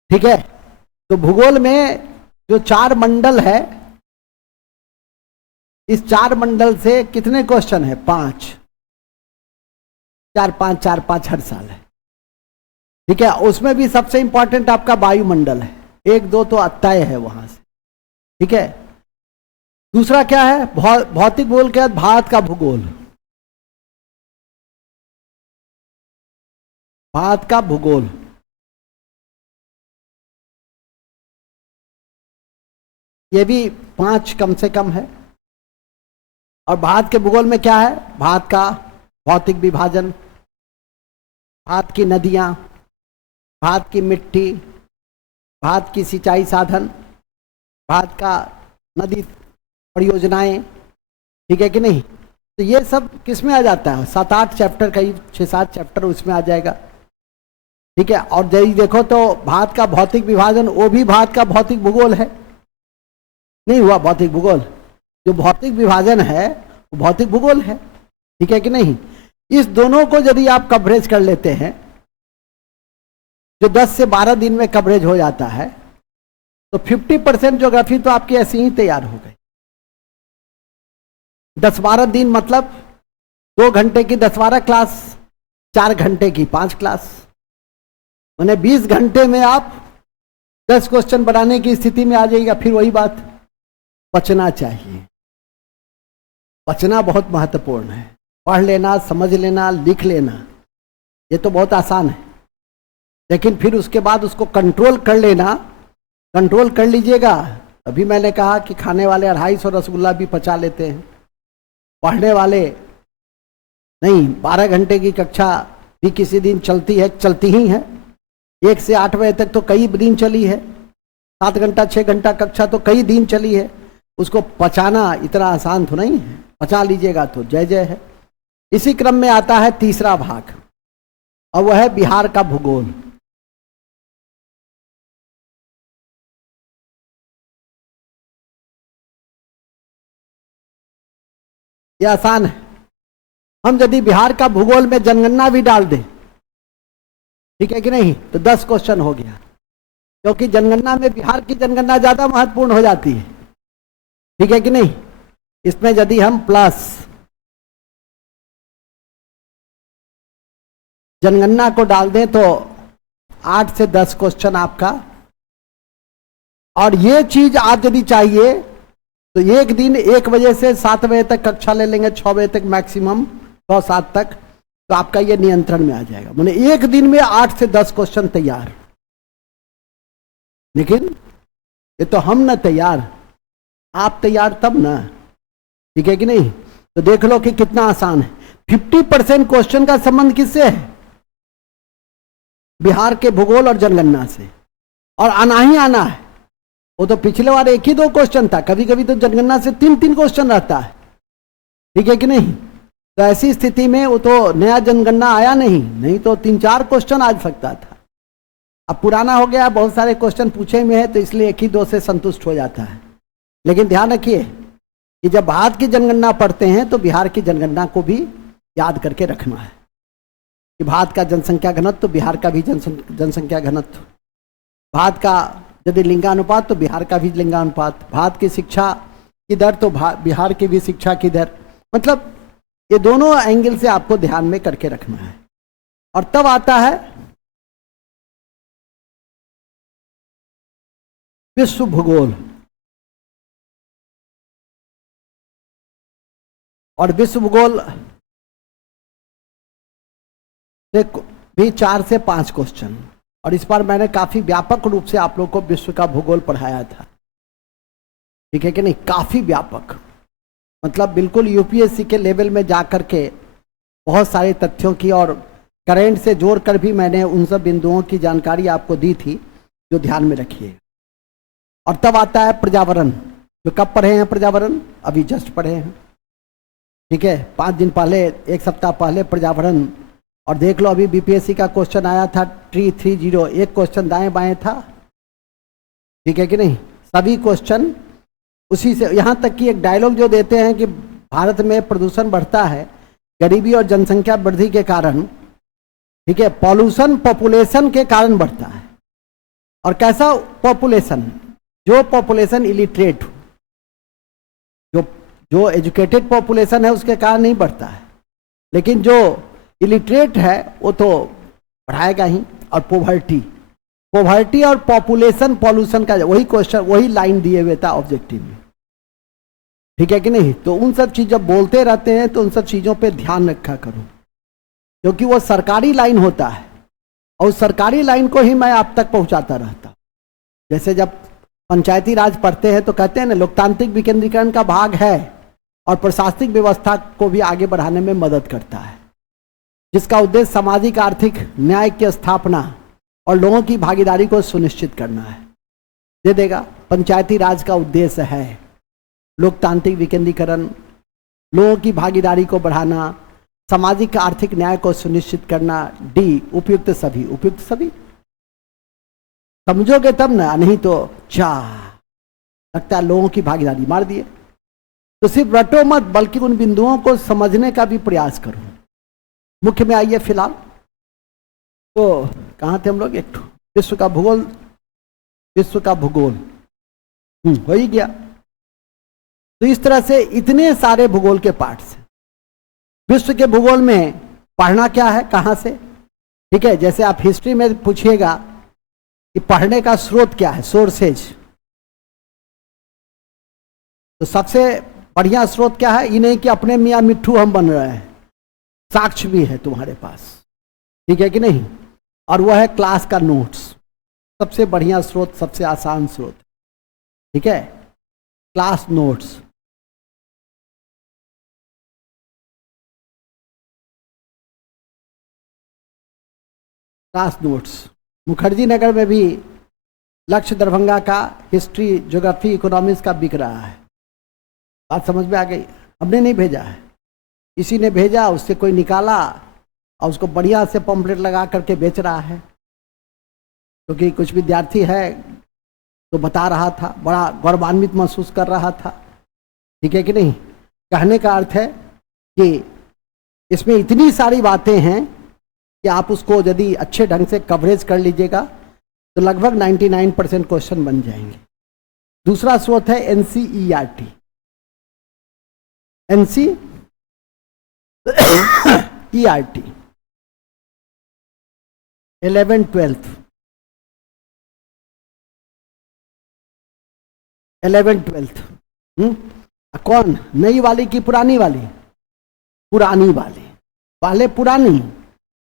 ठीक है। तो भूगोल में जो 4 मंडल है, इस 4 मंडल से कितने क्वेश्चन है? 5, 4, 5, 4, 5 हर साल है, ठीक है। उसमें भी सबसे इंपॉर्टेंट आपका वायुमंडल है, 1, 2 तो तय है वहां से, ठीक है। दूसरा क्या है? भौतिक भूगोल के बाद भारत का भूगोल। भारत का भूगोल ये भी 5 कम से कम है। और भारत के भूगोल में क्या है? भारत का भौतिक विभाजन, भारत की नदियां, भारत की मिट्टी, भारत की सिंचाई साधन, भारत का नदी परियोजनाएं, ठीक है कि नहीं? तो ये सब किस में आ जाता है? 7-8 चैप्टर, करीब 6-7 चैप्टर उसमें आ जाएगा, ठीक है। और यदि देखो तो भारत का भौतिक विभाजन, वो भी भारत का भौतिक भूगोल है, नहीं हुआ भौतिक भूगोल? जो भौतिक विभाजन है वो भौतिक भूगोल है, ठीक है कि नहीं? इस दोनों को यदि आप कवरेज कर लेते हैं, जो 10 से 12 दिन में कवरेज हो जाता है, तो 50% ज्योग्राफी तो आपकी ऐसी ही तैयार हो गई। 10-12 दिन मतलब 2 घंटे की 10-12 क्लास, 4 घंटे की 5 क्लास, मैंने 20 घंटे में आप 10 क्वेश्चन बनाने की स्थिति में आ जाएगा। फिर वही बात, बचना चाहिए। बचना बहुत महत्वपूर्ण है। पढ़ लेना, समझ लेना, लिख लेना, ये तो बहुत आसान है, लेकिन फिर उसके बाद उसको कंट्रोल कर लेना। कंट्रोल कर लीजिएगा। अभी मैंने कहा कि खाने वाले 250 रसगुल्ला भी पचा लेते हैं, पढ़ने वाले नहीं। 12 घंटे की कक्षा भी किसी दिन चलती है, चलती ही है। 1 से 8 बजे तक तो कई दिन चली है। 7 घंटा 6 घंटा कक्षा तो कई दिन चली है। उसको पचाना इतना आसान तो नहीं है। बचा लीजिएगा तो जय जय है। इसी क्रम में आता है तीसरा भाग, और वह है बिहार का भूगोल। यह आसान है। हम यदि बिहार का भूगोल में जनगणना भी डाल दें, ठीक है कि नहीं, तो 10 क्वेश्चन हो गया, क्योंकि जनगणना में बिहार की जनगणना ज्यादा महत्वपूर्ण हो जाती है, ठीक है कि नहीं। इसमें यदि हम प्लस जनगणना को डाल दें तो 8 से 10 क्वेश्चन आपका। और ये चीज आप यदि चाहिए तो एक दिन 1 बजे से 7 बजे तक कक्षा ले लेंगे, 6 बजे तक मैक्सिमम, 6-7 तक, तो आपका ये नियंत्रण में आ जाएगा। माने एक दिन में 8 से 10 क्वेश्चन तैयार। लेकिन ये तो हम ना तैयार, आप तैयार तब ना, ठीक है कि नहीं। तो देख लो कि कितना आसान है। 50% क्वेश्चन का संबंध किससे है? बिहार के भूगोल और जनगणना से, और आना ही आना है। वो तो पिछले बार 1 ही 2 क्वेश्चन था, कभी कभी तो जनगणना से 3-3 क्वेश्चन रहता है, ठीक है कि नहीं। तो ऐसी स्थिति में वो तो नया जनगणना आया नहीं तो 3-4 क्वेश्चन आ सकता था। अब पुराना हो गया, बहुत सारे क्वेश्चन पूछे में है, तो इसलिए 1 ही 2 से संतुष्ट हो जाता है। लेकिन ध्यान रखिए कि जब भारत की जनगणना पढ़ते हैं तो बिहार की जनगणना को भी याद करके रखना है कि भारत का जनसंख्या घनत्व तो बिहार का भी जनसंख्या घनत्व, भारत का यदि लिंगानुपात तो बिहार का भी लिंगानुपात, भारत की शिक्षा की दर तो बिहार की भी शिक्षा की दर। मतलब ये दोनों एंगल से आपको ध्यान में करके रखना है। और तब आता है विश्व भूगोल। और विश्व भूगोल से भी 4 से 5 क्वेश्चन, और इस बार मैंने काफी व्यापक रूप से आप लोग को विश्व का भूगोल पढ़ाया था, ठीक है कि नहीं, काफी व्यापक, मतलब बिल्कुल यूपीएससी के लेवल में जाकर के बहुत सारे तथ्यों की और करंट से जोड़कर भी मैंने उन सब बिंदुओं की जानकारी आपको दी थी, जो ध्यान में रखिए। और तब आता है पर्यावरण, जो कब पढ़े हैं पर्यावरण, अभी जस्ट पढ़े हैं, ठीक है, 5 दिन पहले, 1 सप्ताह पहले पर्यावरण। और देख लो अभी बीपीएससी का क्वेश्चन आया था 330, एक क्वेश्चन दाएं बाएं था, ठीक है कि नहीं। सभी क्वेश्चन उसी से, यहाँ तक कि एक डायलॉग जो देते हैं कि भारत में प्रदूषण बढ़ता है गरीबी और जनसंख्या वृद्धि के कारण, ठीक है, पॉल्यूशन पॉपुलेशन के कारण बढ़ता है। और कैसा पॉपुलेशन? जो पॉपुलेशन इलिटरेट हो, जो एजुकेटेड पॉपुलेशन है उसके कारण नहीं बढ़ता है, लेकिन जो इलिटरेट है वो तो बढ़ाएगा ही। और पोवर्टी और पॉपुलेशन पॉल्यूशन का वही क्वेश्चन, वही लाइन दिए हुए था ऑब्जेक्टिव में, ठीक है कि नहीं। तो उन सब चीज जब बोलते रहते हैं तो उन सब चीजों पे ध्यान रखा करो, क्योंकि वो सरकारी लाइन होता है, और उस सरकारी लाइन को ही मैं आप तक पहुंचाता रहता हूं। जैसे जब पंचायती राज पढ़ते हैं तो कहते हैं ना, लोकतांत्रिक विकेंद्रीकरण का भाग है और प्रशासनिक व्यवस्था को भी आगे बढ़ाने में मदद करता है, जिसका उद्देश्य सामाजिक आर्थिक न्याय की स्थापना और लोगों की भागीदारी को सुनिश्चित करना है। दे देगा, पंचायती राज का उद्देश्य है लोकतांत्रिक विकेंद्रीकरण, लोगों की भागीदारी को बढ़ाना, सामाजिक आर्थिक न्याय को सुनिश्चित करना। डी, उपयुक्त सभी। उपयुक्त सभी समझोगे तब ना, नहीं तो लगता है लोगों की भागीदारी, मार दिए। तो सिर्फ रटो मत, बल्कि उन बिंदुओं को समझने का भी प्रयास करो। मुख्य में आइए फिलहाल, तो कहाँ थे हम लोग? एक विश्व का भूगोल, विश्व का भूगोल हो ही गया। तो इस तरह से इतने सारे भूगोल के पार्ट्स। विश्व के भूगोल में पढ़ना क्या है, कहाँ से, ठीक है। जैसे आप हिस्ट्री में पूछिएगा कि पढ़ने का स्रोत क्या है, सोर्सेज, तो सबसे बढ़िया स्रोत क्या है? ये नहीं कि अपने मियाँ मिट्ठू हम बन रहे हैं, साक्ष्य भी है तुम्हारे पास, ठीक है कि नहीं। और वह है क्लास का नोट्स, सबसे बढ़िया स्रोत, सबसे आसान स्रोत, ठीक है, class notes. Class notes Mukherjee Nagar में भी लक्ष्य दरभंगा का हिस्ट्री, ज्योग्राफी, इकोनॉमिक्स का बिक रहा है। बात समझ में आ गई? हमने नहीं भेजा है, किसी ने भेजा, उससे कोई निकाला और उसको बढ़िया से पम्पलेट लगा करके बेच रहा है। क्योंकि कुछ विद्यार्थी है तो बता रहा था, बड़ा गौरवान्वित महसूस कर रहा था। ठीक है कि नहीं? कहने का अर्थ है कि इसमें इतनी सारी बातें हैं कि आप उसको यदि अच्छे ढंग से कवरेज कर लीजिएगा तो लगभग 99% क्वेश्चन बन जाएंगे। दूसरा स्रोत है एनसीईआरटी। एनसीईआरटी 11th 12th कौन? नई वाली की पुरानी वाली? पुरानी वाली। पहले पुरानी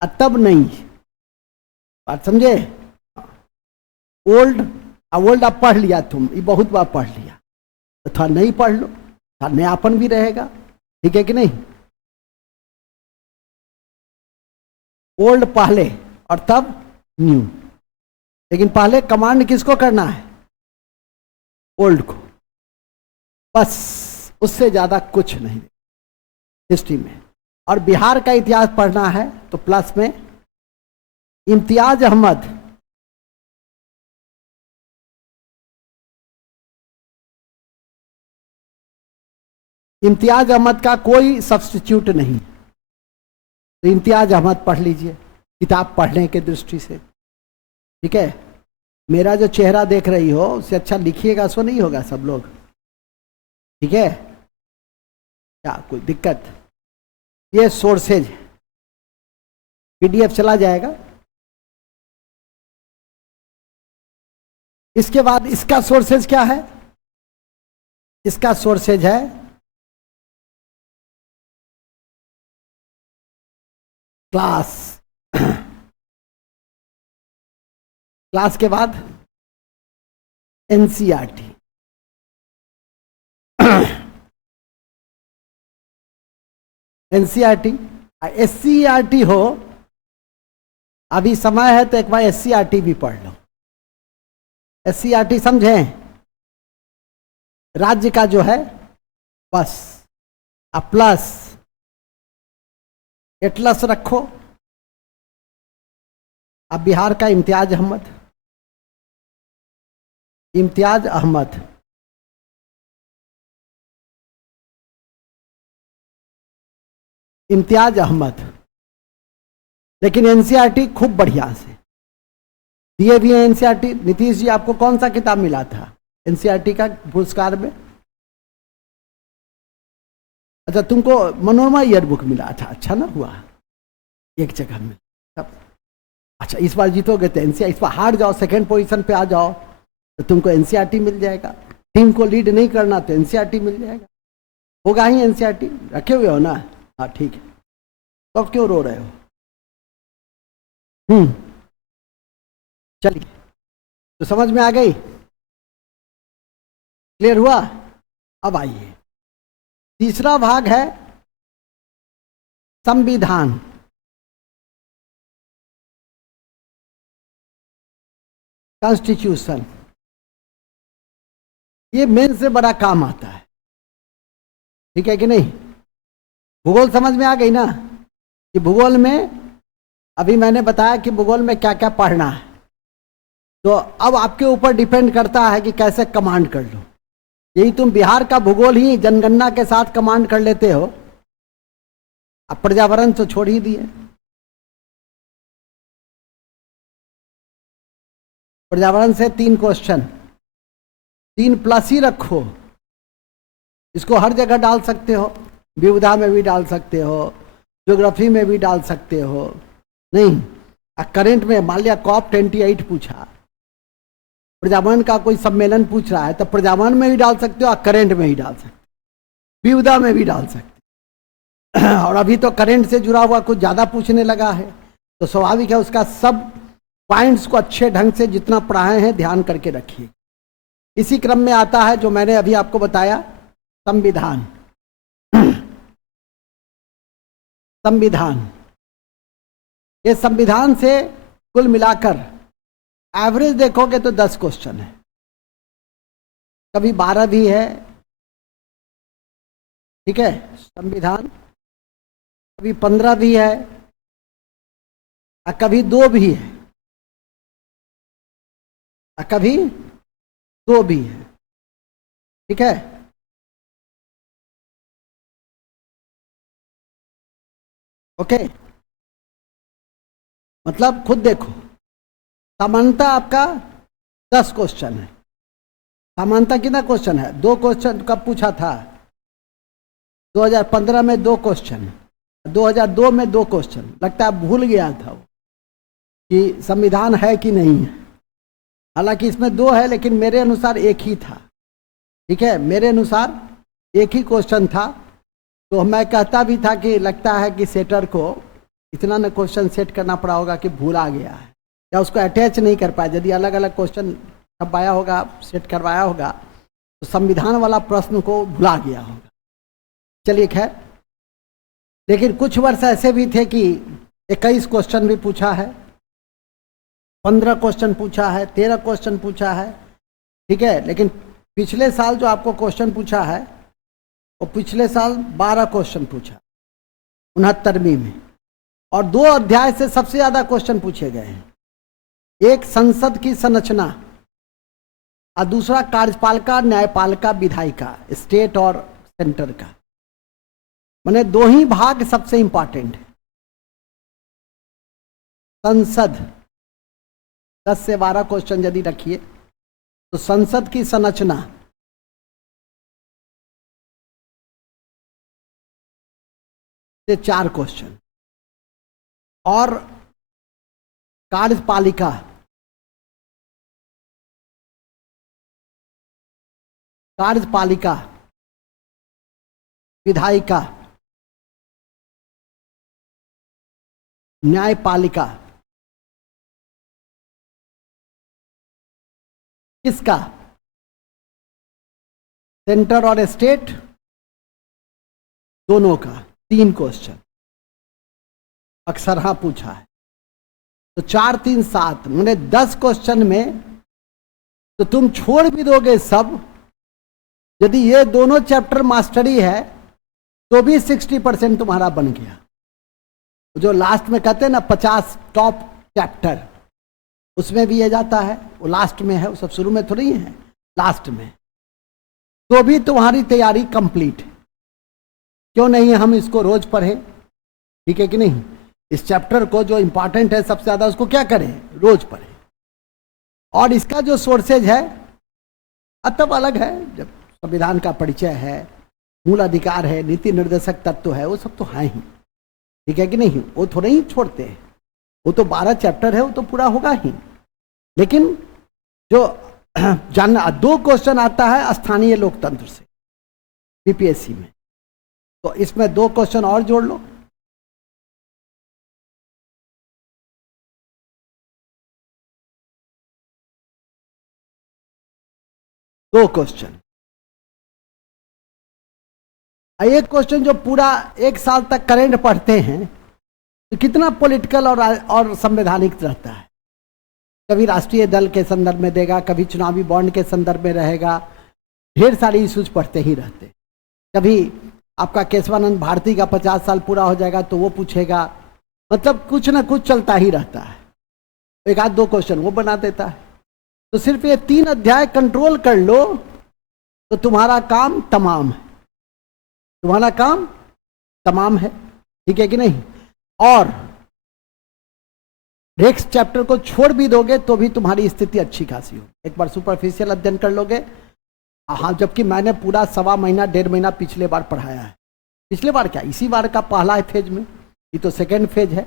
और तब नई। बात समझे? ओल्ड आप पढ़ लिया, तुम ये बहुत बार पढ़ लिया, तो थोड़ा नई पढ़ लो, थोड़ा नयापन भी रहेगा। ठीक है कि नहीं? ओल्ड पहले और तब न्यू। लेकिन पहले कमांड किसको करना है? ओल्ड को, बस, उससे ज्यादा कुछ नहीं हिस्ट्री में। और बिहार का इतिहास पढ़ना है तो प्लस में इम्तियाज अहमद, इम्तियाज अहमद का कोई सब्स्टिट्यूट नहीं, तो इम्तियाज अहमद पढ़ लीजिए किताब पढ़ने के दृष्टि से। ठीक है? मेरा जो चेहरा देख रही हो उससे अच्छा लिखिएगा, सो नहीं होगा सब लोग। ठीक है? क्या कोई दिक्कत? ये सोर्सेज पीडीएफ चला जाएगा। इसके बाद इसका सोर्सेज क्या है? इसका सोर्सेज है क्लास के बाद एनसीईआरटी। एनसीईआरटी, एससीईआरटी हो, अभी समय है तो एक बार एससीईआरटी भी पढ़ लो। एससीईआरटी समझें? राज्य का जो है, बस प्लस एटलस रखो। अब बिहार का इम्तियाज अहमद, इम्तियाज अहमद, इम्तियाज अहमद। लेकिन एनसीईआरटी खूब बढ़िया से दिए भी हैं। एनसीईआरटी, नीतीश जी आपको कौन सा किताब मिला था एनसीईआरटी का पुरस्कार में? अच्छा, तुमको मनोरमा ईयर बुक मिला था। अच्छा ना हुआ, एक जगह में। अच्छा, इस बार जीतोगे तो एनसीईआरटी, इस बार हार जाओ, सेकंड पोजीशन पे आ जाओ तो तुमको एनसीईआरटी मिल जाएगा। टीम को लीड नहीं करना तो एनसीईआरटी मिल जाएगा। होगा ही एनसीईआरटी, रखे हुए हो ना? हाँ ठीक है। तो अब क्यों रो रहे हो? चलिए, तो समझ में आ गई? क्लियर हुआ? अब आइए, तीसरा भाग है संविधान। कॉन्स्टिट्यूशन। ये मेन से बड़ा काम आता है। ठीक है कि नहीं? भूगोल समझ में आ गई ना? कि भूगोल में अभी मैंने बताया कि भूगोल में क्या क्या पढ़ना है, तो अब आपके ऊपर डिपेंड करता है कि कैसे कमांड कर लो। यही तुम बिहार का भूगोल ही जनगणना के साथ कमांड कर लेते हो। अब पर्यावरण तो छोड़ ही दिए, पर्यावरण से 3 क्वेश्चन, 3+ ही रखो। इसको हर जगह डाल सकते हो, विविधा में भी डाल सकते हो, ज्योग्राफी में भी डाल सकते हो। नहीं, करंट में मान लिया COP28 पूछा, पर्यावरण का कोई सम्मेलन पूछ रहा है, तो पर्यावरण में भी डाल सकते हो, करंट में ही डाल सकते हो, विविधा में भी डाल सकते हो। और अभी तो करंट से जुड़ा हुआ कुछ ज्यादा पूछने लगा है, तो स्वाभाविक है उसका सब पॉइंट्स को अच्छे ढंग से जितना पढ़ाए हैं ध्यान करके रखिए। इसी क्रम में आता है जो मैंने अभी आपको बताया, संविधान। संविधान, ये संविधान से कुल मिलाकर एवरेज देखोगे तो 10 क्वेश्चन है, कभी 12 भी है, ठीक है, संविधान कभी 15 भी है और कभी 2 भी है और कभी 2 भी है। ठीक है, ओके। मतलब खुद देखो, समानता आपका 10 क्वेश्चन है। समानता कितना क्वेश्चन है? 2 क्वेश्चन कब पूछा था? 2015 में 2 क्वेश्चन, 2002 में 2 क्वेश्चन। लगता है भूल गया था वो कि संविधान है कि नहीं है। हालांकि इसमें 2 है लेकिन मेरे अनुसार एक ही था। ठीक है, मेरे अनुसार एक ही क्वेश्चन था। तो मैं कहता भी था कि लगता है कि सेटर को इतना न क्वेश्चन सेट करना पड़ा होगा कि भूला गया है या उसको अटैच नहीं कर पाया। यदि अलग अलग क्वेश्चन छपाया होगा, सेट करवाया होगा, तो संविधान वाला प्रश्न को भुला गया होगा। चलिए खैर, लेकिन कुछ वर्ष ऐसे भी थे कि 21 क्वेश्चन भी पूछा है, 15 क्वेश्चन पूछा है, 13 क्वेश्चन पूछा है। ठीक है, लेकिन पिछले साल जो आपको क्वेश्चन पूछा है वो पिछले साल 12 क्वेश्चन पूछा 69वीं में, और 2 अध्याय से सबसे ज्यादा क्वेश्चन पूछे गए हैं। एक संसद की संरचना और दूसरा कार्यपालिका, न्यायपालिका, विधायिका, स्टेट और सेंटर का। माने 2 ही भाग सबसे इंपॉर्टेंट है। संसद 10 से 12 क्वेश्चन यदि रखिए तो संसद की संरचना, से 4 क्वेश्चन, और कार्यपालिका विधायिका, न्यायपालिका, किसका? सेंटर और स्टेट दोनों का 3 क्वेश्चन अक्सर हाँ पूछा है। तो 4 3 7 मैंने 10 क्वेश्चन में तो तुम छोड़ भी दोगे सब। यदि ये दोनों चैप्टर मास्टरी है तो भी 60% तुम्हारा बन गया। जो लास्ट में कहते हैं ना 50 टॉप चैप्टर, उसमें भी ये जाता है। वो लास्ट में है, वो सब शुरू में थोड़ी है, लास्ट में। तो भी तुम्हारी तैयारी कंप्लीट है। क्यों नहीं हम इसको रोज पढ़ें? ठीक है कि नहीं? इस चैप्टर को जो इंपॉर्टेंट है सबसे ज्यादा, उसको क्या करें? रोज पढ़ें। और इसका जो सोर्सेज है तब अलग है। जब संविधान का परिचय है, मूल अधिकार है, नीति निर्देशक तत्व है, वो सब तो है ही। ठीक है कि नहीं? वो थोड़े ही छोड़ते हैं। वो तो 12 चैप्टर है, वो तो पूरा होगा ही। लेकिन जो जानना, 2 क्वेश्चन आता है स्थानीय लोकतंत्र से बीपीएससी में, तो इसमें 2 क्वेश्चन और जोड़ लो। दो क्वेश्चन, एक क्वेश्चन जो पूरा 1 साल तक करेंट पढ़ते हैं तो कितना पॉलिटिकल और संवैधानिक रहता है। कभी राष्ट्रीय दल के संदर्भ में देगा, कभी चुनावी बॉन्ड के संदर्भ में रहेगा। ढेर सारे इश्यूज पढ़ते ही रहते। कभी आपका केशवानंद भारती का 50 साल पूरा हो जाएगा तो वो पूछेगा। मतलब कुछ ना कुछ चलता ही रहता है। 1 आध 2 क्वेश्चन वो बना देता है। तो सिर्फ ये 3 अध्याय कंट्रोल कर लो तो तुम्हारा काम तमाम है। तुम्हारा काम तमाम है। ठीक है कि नहीं? और नेक्स्ट चैप्टर को छोड़ भी दोगे तो भी तुम्हारी स्थिति अच्छी खासी हो। एक बार सुपरफिशियल अध्ययन कर लोगे। हाँ, जबकि मैंने पूरा 1.25 महीना 1.5 महीना पिछले बार पढ़ाया है। पिछले बार क्या, इसी बार का पहला फेज में, ये तो सेकेंड फेज है।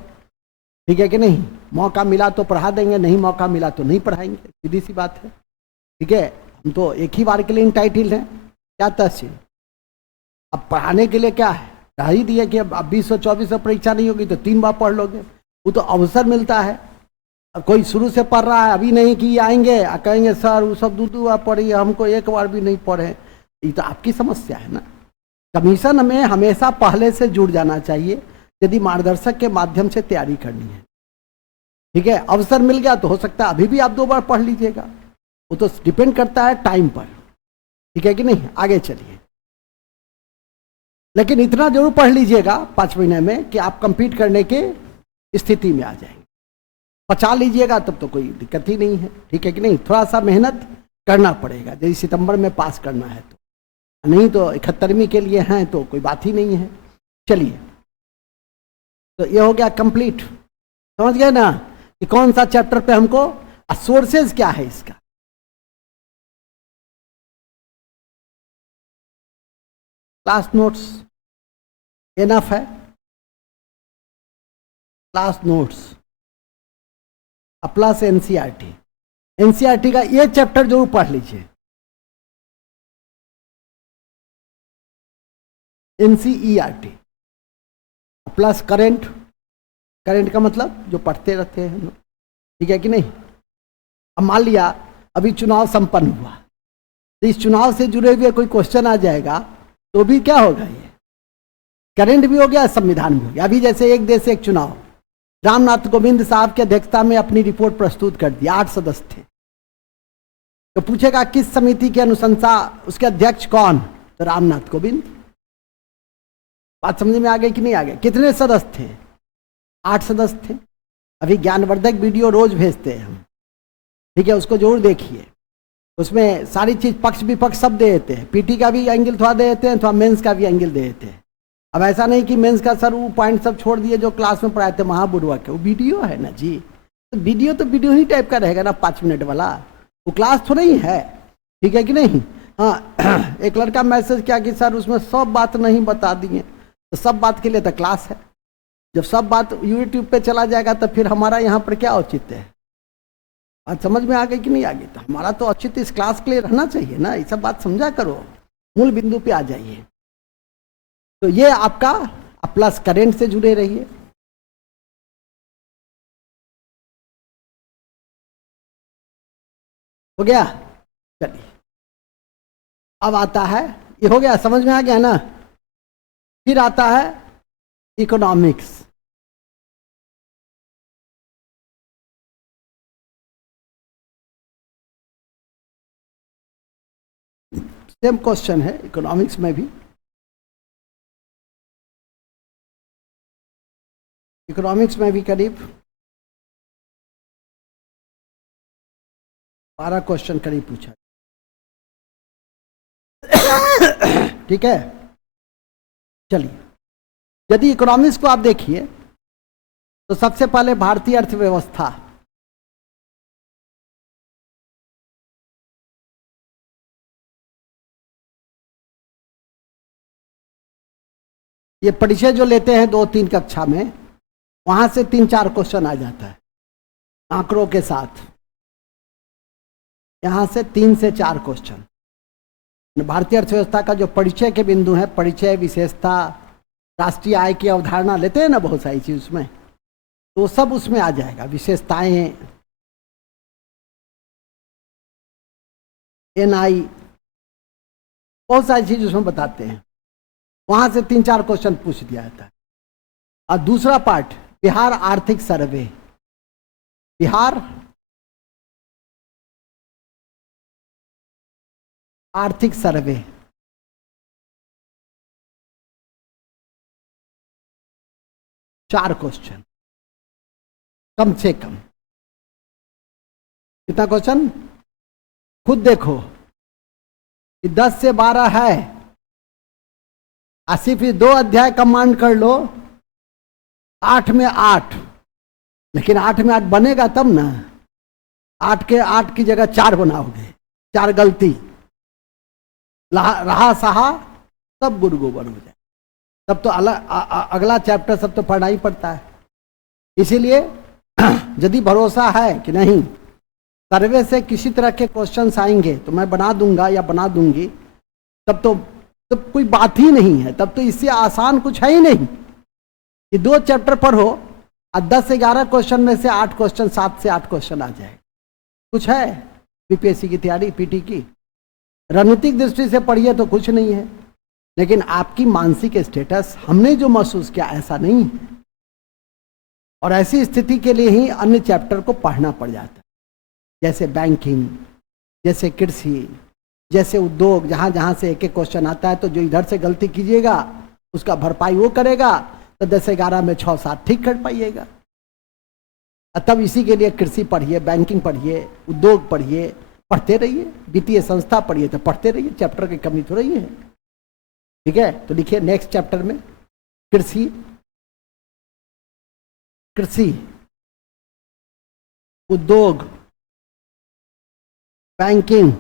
ठीक है कि नहीं? मौका मिला तो पढ़ा देंगे, नहीं मौका मिला तो नहीं पढ़ाएंगे, सीधी सी बात है। ठीक है, हम तो एक ही बार के लिए इंटाइटल हैं। क्या तहसील, अब पढ़ाने के लिए क्या है, कह ही दिया कि अब 2024 में परीक्षा नहीं होगी तो 3 बार पढ़ लोगे। वो तो अवसर मिलता है। अब कोई शुरू से पढ़ रहा है, अभी नहीं कि आएंगे कहेंगे सर वो सब 2 बार पढ़ी, हमको 1 बार भी नहीं पढ़े। ये तो आपकी समस्या है ना। कमीशन में हमेशा पहले से जुड़ जाना चाहिए यदि मार्गदर्शक के माध्यम से तैयारी करनी है। ठीक है, अवसर मिल गया तो हो सकता है अभी भी आप 2 बार पढ़ लीजिएगा। वो तो डिपेंड करता है टाइम पर। ठीक है कि नहीं? आगे चलिए। लेकिन इतना जरूर पढ़ लीजिएगा 5 महीने में कि आप कंपीट करने के स्थिति में आ जाएंगे। पचा लीजिएगा तब तो कोई दिक्कत ही नहीं है, ठीक है कि नहीं। थोड़ा सा मेहनत करना पड़ेगा, यदि सितंबर में पास करना है तो, नहीं तो 71वीं के लिए हैं तो कोई बात ही नहीं है। चलिए, तो ये हो गया कंप्लीट। समझ गए ना कि कौन सा चैप्टर पे हमको, सोर्सेज क्या है इसका। क्लास नोट्स एनफ है, class notes plus NCERT. NCERT का ये चैप्टर जरूर पढ़ लीजिए, एनसीईआरटी प्लस करंट। करंट का मतलब जो पढ़ते रहते हैं हम लोग, ठीक है कि नहीं। अब मान लिया अभी चुनाव संपन्न हुआ, तो इस चुनाव से जुड़े हुए कोई क्वेश्चन आ जाएगा तो भी क्या होगा, ये करंट भी हो गया, संविधान भी हो गया। अभी जैसे एक देश एक चुनाव, रामनाथ कोविंद साहब की अध्यक्षता में अपनी रिपोर्ट प्रस्तुत कर दी, 8 सदस्य थे। तो पूछेगा किस समिति की अनुशंसा, उसके अध्यक्ष कौन, तो रामनाथ कोविंद। बात समझ में आ गई कि नहीं आ गई। कितने सदस्य थे, 8 सदस्य थे। अभी ज्ञानवर्धक वीडियो रोज भेजते हैं हम, ठीक है, उसको जरूर देखिए। उसमें सारी चीज पक्ष विपक्ष सब दे देते हैं, पीटी का भी एंगल थोड़ा दे देते हैं, थोड़ा मेंस का भी एंगल दे देते हैं। अब ऐसा नहीं कि मेंस का सर वो पॉइंट सब छोड़ दिए जो क्लास में पढ़ाए थे, महाबुड़वा के, वो वीडियो है ना जी। तो वीडियो ही टाइप का रहेगा ना, 5 मिनट वाला, वो क्लास थोड़ा ही है, ठीक है कि नहीं। हाँ, एक लड़का मैसेज किया कि सर उसमें सब बात नहीं बता दिए, तो सब बात के लिए तो क्लास है। जब सब बात यूट्यूब पे चला जाएगा तो फिर हमारा यहाँ पर क्या औचित्य है। आज समझ में आ गई कि नहीं आ गई। तो हमारा तो औचित्य इस क्लास के लिए रहना चाहिए ना, ये सब बात समझा करो, मूल बिंदु पे आ जाइए। तो ये आपका प्लस करंट से जुड़े रहिए। हो गया, चलिए अब आता है, ये हो गया, समझ में आ गया ना। फिर आता है इकोनॉमिक्स। सेम क्वेश्चन है इकोनॉमिक्स में भी। इकोनॉमिक्स में भी करीब 12 क्वेश्चन करीब पूछा, ठीक है। चलिए, यदि इकोनॉमिक्स को आप देखिए तो सबसे पहले भारतीय अर्थव्यवस्था, ये परिचय जो लेते हैं 2-3 कक्षा में, वहां से 3-4 क्वेश्चन आ जाता है आंकड़ों के साथ। यहां से 3 से 4 क्वेश्चन भारतीय अर्थव्यवस्था का जो परिचय के बिंदु है, परिचय, विशेषता, राष्ट्रीय आय की अवधारणा लेते हैं ना बहुत सारी चीज उसमें, तो सब उसमें आ जाएगा। विशेषताएं, एनआई, बहुत सारी चीज उसमें बताते हैं। वहां से 3-4 क्वेश्चन पूछ दिया जाता है। और दूसरा पार्ट बिहार आर्थिक सर्वे, बिहार आर्थिक सर्वे, चार क्वेश्चन कम से कम। कितना क्वेश्चन खुद देखो, 10 से 12 है, सिर्फ 2 अध्याय कमांड कर लो, 8 में 8, लेकिन 8 में 8 बनेगा तब ना, 8 के 8 की जगह 4 बनाओगे, 4 गलती, रहा सहा सब गुरु गोबर हो जाए, तब तो अगला चैप्टर सब तो पढ़ना ही पड़ता है। इसीलिए यदि भरोसा है कि नहीं सर्वे से किसी तरह के क्वेश्चंस आएंगे तो मैं बना दूंगा या बना दूंगी, तब तो कोई बात ही नहीं है। तब तो इससे आसान कुछ है ही नहीं कि 2 चैप्टर पढ़ो और 10 से 11 क्वेश्चन में से 8 क्वेश्चन, 7 से 8 क्वेश्चन आ जाए। कुछ है बीपीएससी की तैयारी, पीटी की रणनीतिक दृष्टि से पढ़िए तो कुछ नहीं है, लेकिन आपकी मानसिक स्टेटस हमने जो महसूस किया ऐसा नहीं है। और ऐसी स्थिति के लिए ही अन्य चैप्टर को पढ़ना पड़ जाता है, जैसे बैंकिंग, जैसे कृषि, जैसे उद्योग, जहां जहां से एक एक क्वेश्चन आता है। तो जो इधर से गलती कीजिएगा उसका भरपाई वो करेगा, तो 10-11 में 6-7 ठीक कर पाइएगा। तब इसी के लिए कृषि पढ़िए, बैंकिंग पढ़िए, उद्योग पढ़िए, पढ़ते रहिए, वित्तीय संस्था पढ़िए, तो पढ़ते रहिए, चैप्टर की कमी थोड़ी है। ठीक है, तो लिखिए नेक्स्ट चैप्टर में कृषि, कृषि, उद्योग, बैंकिंग,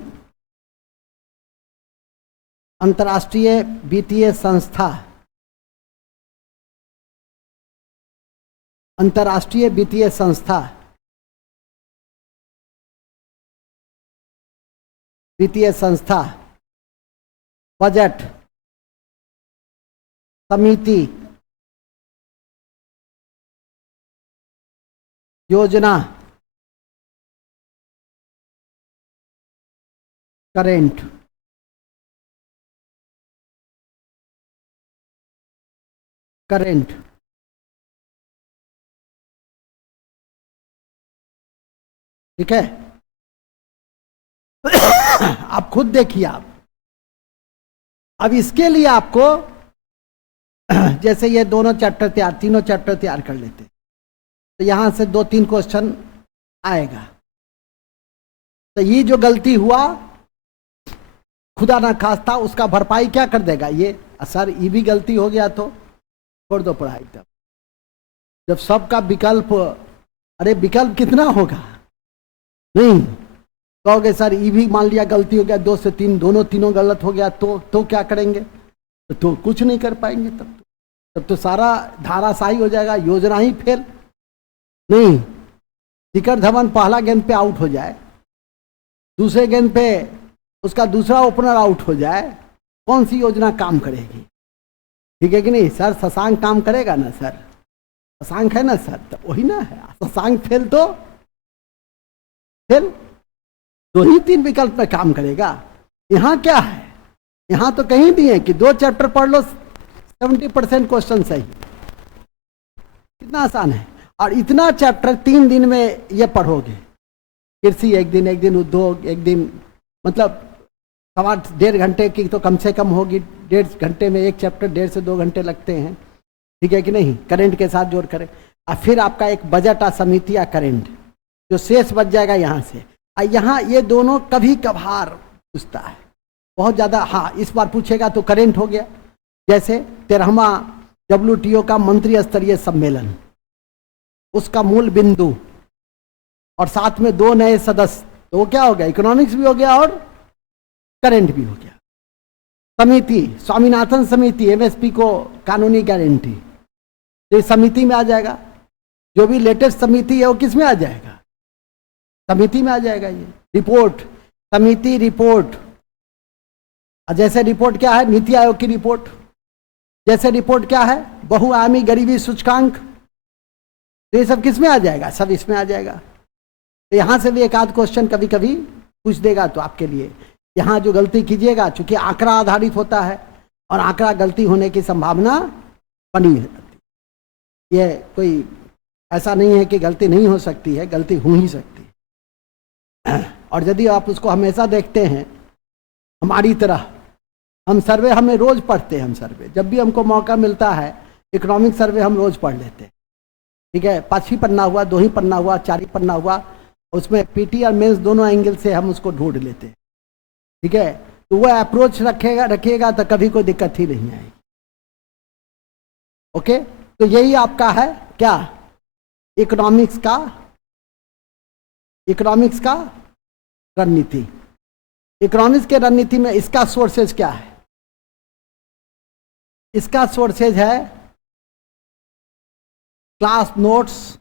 अंतर्राष्ट्रीय वित्तीय संस्था, अंतर्राष्ट्रीय वित्तीय संस्था, वित्तीय संस्था, बजट, समिति, योजना, करेंट, करेंट, ठीक है। आप खुद देखिए। आप अब इसके लिए आपको जैसे ये दोनों चैप्टर तैयार, तीनों चैप्टर तैयार कर लेते, तो यहां से 2-3 क्वेश्चन आएगा। तो ये जो गलती हुआ खुदा ना खास्ता, उसका भरपाई क्या कर देगा ये? सर ये भी गलती हो गया तो छोड़ दो पढ़ाई। तब जब सबका विकल्प, अरे विकल्प कितना होगा? नहीं कहोगे सर ये भी मान लिया गलती हो गया, 2 से 3 तीनों गलत हो गया, तो क्या करेंगे? तो कुछ नहीं कर पाएंगे। तब तो सारा धाराशाही हो जाएगा, योजना ही फेल। नहीं, शिखर धवन पहला गेंद पे आउट हो जाए, दूसरे गेंद पे उसका दूसरा ओपनर आउट हो जाए, कौन सी योजना काम करेगी? ठीक है कि नहीं सर? शशांक काम करेगा ना सर? शशांक है ना सर, तो वही ना है। शशांक फेल तो फेल, 2 ही 3 विकल्प में काम करेगा। यहां क्या है? यहां तो कहीं भी है कि 2 चैप्टर पढ़ लो, 70% क्वेश्चन सही। कितना आसान है। और इतना चैप्टर 3 दिन में ये पढ़ोगे। कृषि एक दिन उद्योग एक दिन, मतलब 1.5 घंटे की तो कम से कम होगी। 1.5 घंटे में एक चैप्टर 1.5 से 2 घंटे लगते हैं। ठीक है कि नहीं? करेंट के साथ जोड़ करें, और फिर आपका एक बजट आ समिति या करेंट, जो शेष बच जाएगा यहाँ से। यहाँ ये दोनों कभी कभार पूछता है, बहुत ज्यादा। हाँ, इस बार पूछेगा तो करेंट हो गया। जैसे 13वां WTO का मंत्री स्तरीय सम्मेलन, उसका मूल बिंदु, और साथ में 2 नए सदस्य, तो वो क्या हो गया? इकोनॉमिक्स भी हो गया और करेंट भी हो गया। समिति, स्वामीनाथन समिति, MSP को कानूनी गारंटी, तो समिति में आ जाएगा। जो भी लेटेस्ट समिति है वो किस में आ जाएगा? समिति में आ जाएगा। ये रिपोर्ट, समिति रिपोर्ट, जैसे रिपोर्ट क्या है? नीति आयोग की रिपोर्ट। जैसे रिपोर्ट क्या है? बहुआयामी गरीबी सूचकांक। तो ये सब किस में आ जाएगा? सब इसमें आ जाएगा। तो यहां से भी एक आध क्वेश्चन कभी कभी पूछ देगा। तो आपके लिए यहां जो गलती कीजिएगा, चूंकि आंकड़ा आधारित होता है और आंकड़ा गलती होने की संभावना बनी रहती है। ये कोई ऐसा नहीं है कि गलती नहीं हो सकती है, गलती हो ही सकती है। और यदि आप उसको हमेशा देखते हैं हमारी तरह, हम सर्वे हमें रोज पढ़ते हैं। हम सर्वे जब भी हमको मौका मिलता है, इकोनॉमिक सर्वे हम रोज पढ़ लेते हैं। ठीक है, 5 ही पन्ना हुआ, 2 ही पन्ना हुआ, 4 ही पन्ना हुआ, उसमें पीटी और मेंस दोनों एंगल से हम उसको ढूंढ लेते हैं। ठीक है, तो वो अप्रोच रखिएगा तो कभी कोई दिक्कत ही नहीं आएगी। ओके, तो यही आपका है क्या? इकोनॉमिक्स का रणनीति। इकोनॉमिक्स के रणनीति में इसका सोर्सेज क्या है? इसका सोर्सेज है क्लास नोट्स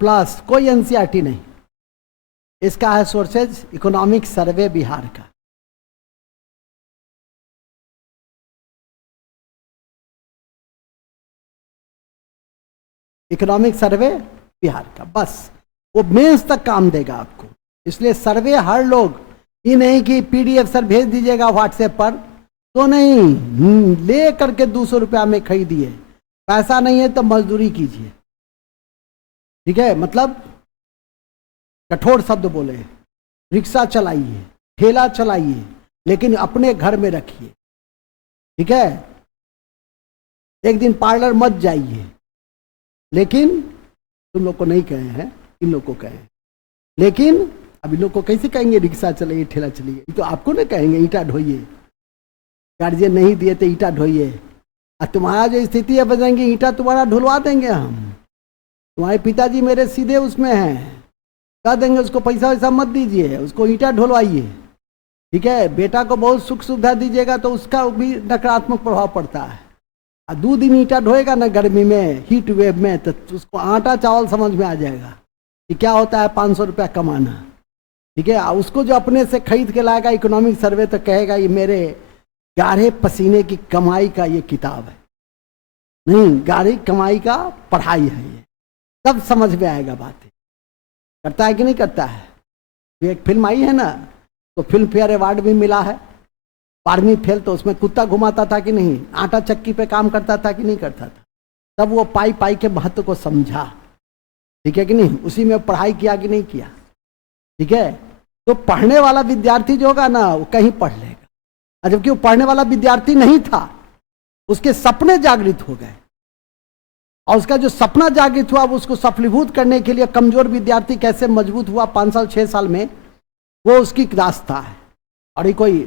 प्लस कोई एनसीईआरटी नहीं। इसका है सोर्सेज इकोनॉमिक सर्वे बिहार का। इकोनॉमिक सर्वे बिहार का, बस वो मेंस तक काम देगा आपको। इसलिए सर्वे हर लोग, ये नहीं कि PDF सर भेज दीजिएगा व्हाट्सएप पर, तो नहीं, ले करके 200 रुपया में खरीदिए। पैसा नहीं है तो मजदूरी कीजिए। ठीक है, मतलब कठोर शब्द बोले, रिक्शा चलाइए, ठेला चलाइए, लेकिन अपने घर में रखिए। ठीक है, एक दिन पार्लर मत जाइए, लेकिन तुम लोग को नहीं कहे हैं, इन लोग को कहे, लेकिन अब इन लोग को कैसे कहेंगे रिक्शा चलाइए, ठेला चलाइए, तो आपको नहीं कहेंगे ईंटा ढोइए, गार्जियन नहीं दिए तो ईंटा ढोइए। और तुम्हारा जो स्थिति है बदलेंगे, ईंटा तुम्हारा ढुलवा देंगे हम, तुम्हारे पिताजी मेरे सीधे उसमें हैं, कह देंगे उसको पैसा वैसा मत दीजिए, उसको ईंटा ढुलवाइए। ठीक है, बेटा को बहुत सुख सुविधा दीजिएगा तो उसका भी नकारात्मक प्रभाव पड़ता है। और 2 दिन ईंटा ढोएगा ना गर्मी में, हीट वेव में, तो उसको आटा चावल समझ में आ जाएगा कि क्या होता है 500 रुपया कमाना। ठीक है, उसको जो अपने से खरीद के लाएगा इकोनॉमिक सर्वे, तो कहेगा ये मेरे गाढ़े पसीने की कमाई का ये किताब है, नहीं गाढ़ी कमाई का पढ़ाई है, ये तब समझ में आएगा बातें। करता है कि नहीं करता है? एक फिल्म आई है ना, तो फिल्म फेयर अवार्ड भी मिला है, 12वीं फेल, तो उसमें कुत्ता घुमाता था कि नहीं, आटा चक्की पे काम करता था कि नहीं करता था, तब वो पाई पाई के महत्व को समझा। ठीक है कि नहीं, उसी में पढ़ाई किया कि नहीं किया। ठीक है, तो पढ़ने वाला विद्यार्थी जो होगा ना वो कहीं पढ़ लेगा, और जबकि वो पढ़ने वाला विद्यार्थी नहीं था, उसके सपने जागृत हो गए, और उसका जो सपना जागृत हुआ वो उसको सफलीभूत करने के लिए कमजोर विद्यार्थी कैसे मजबूत हुआ 5 साल 6 साल में, वो उसकी रास्ता है। और ये कोई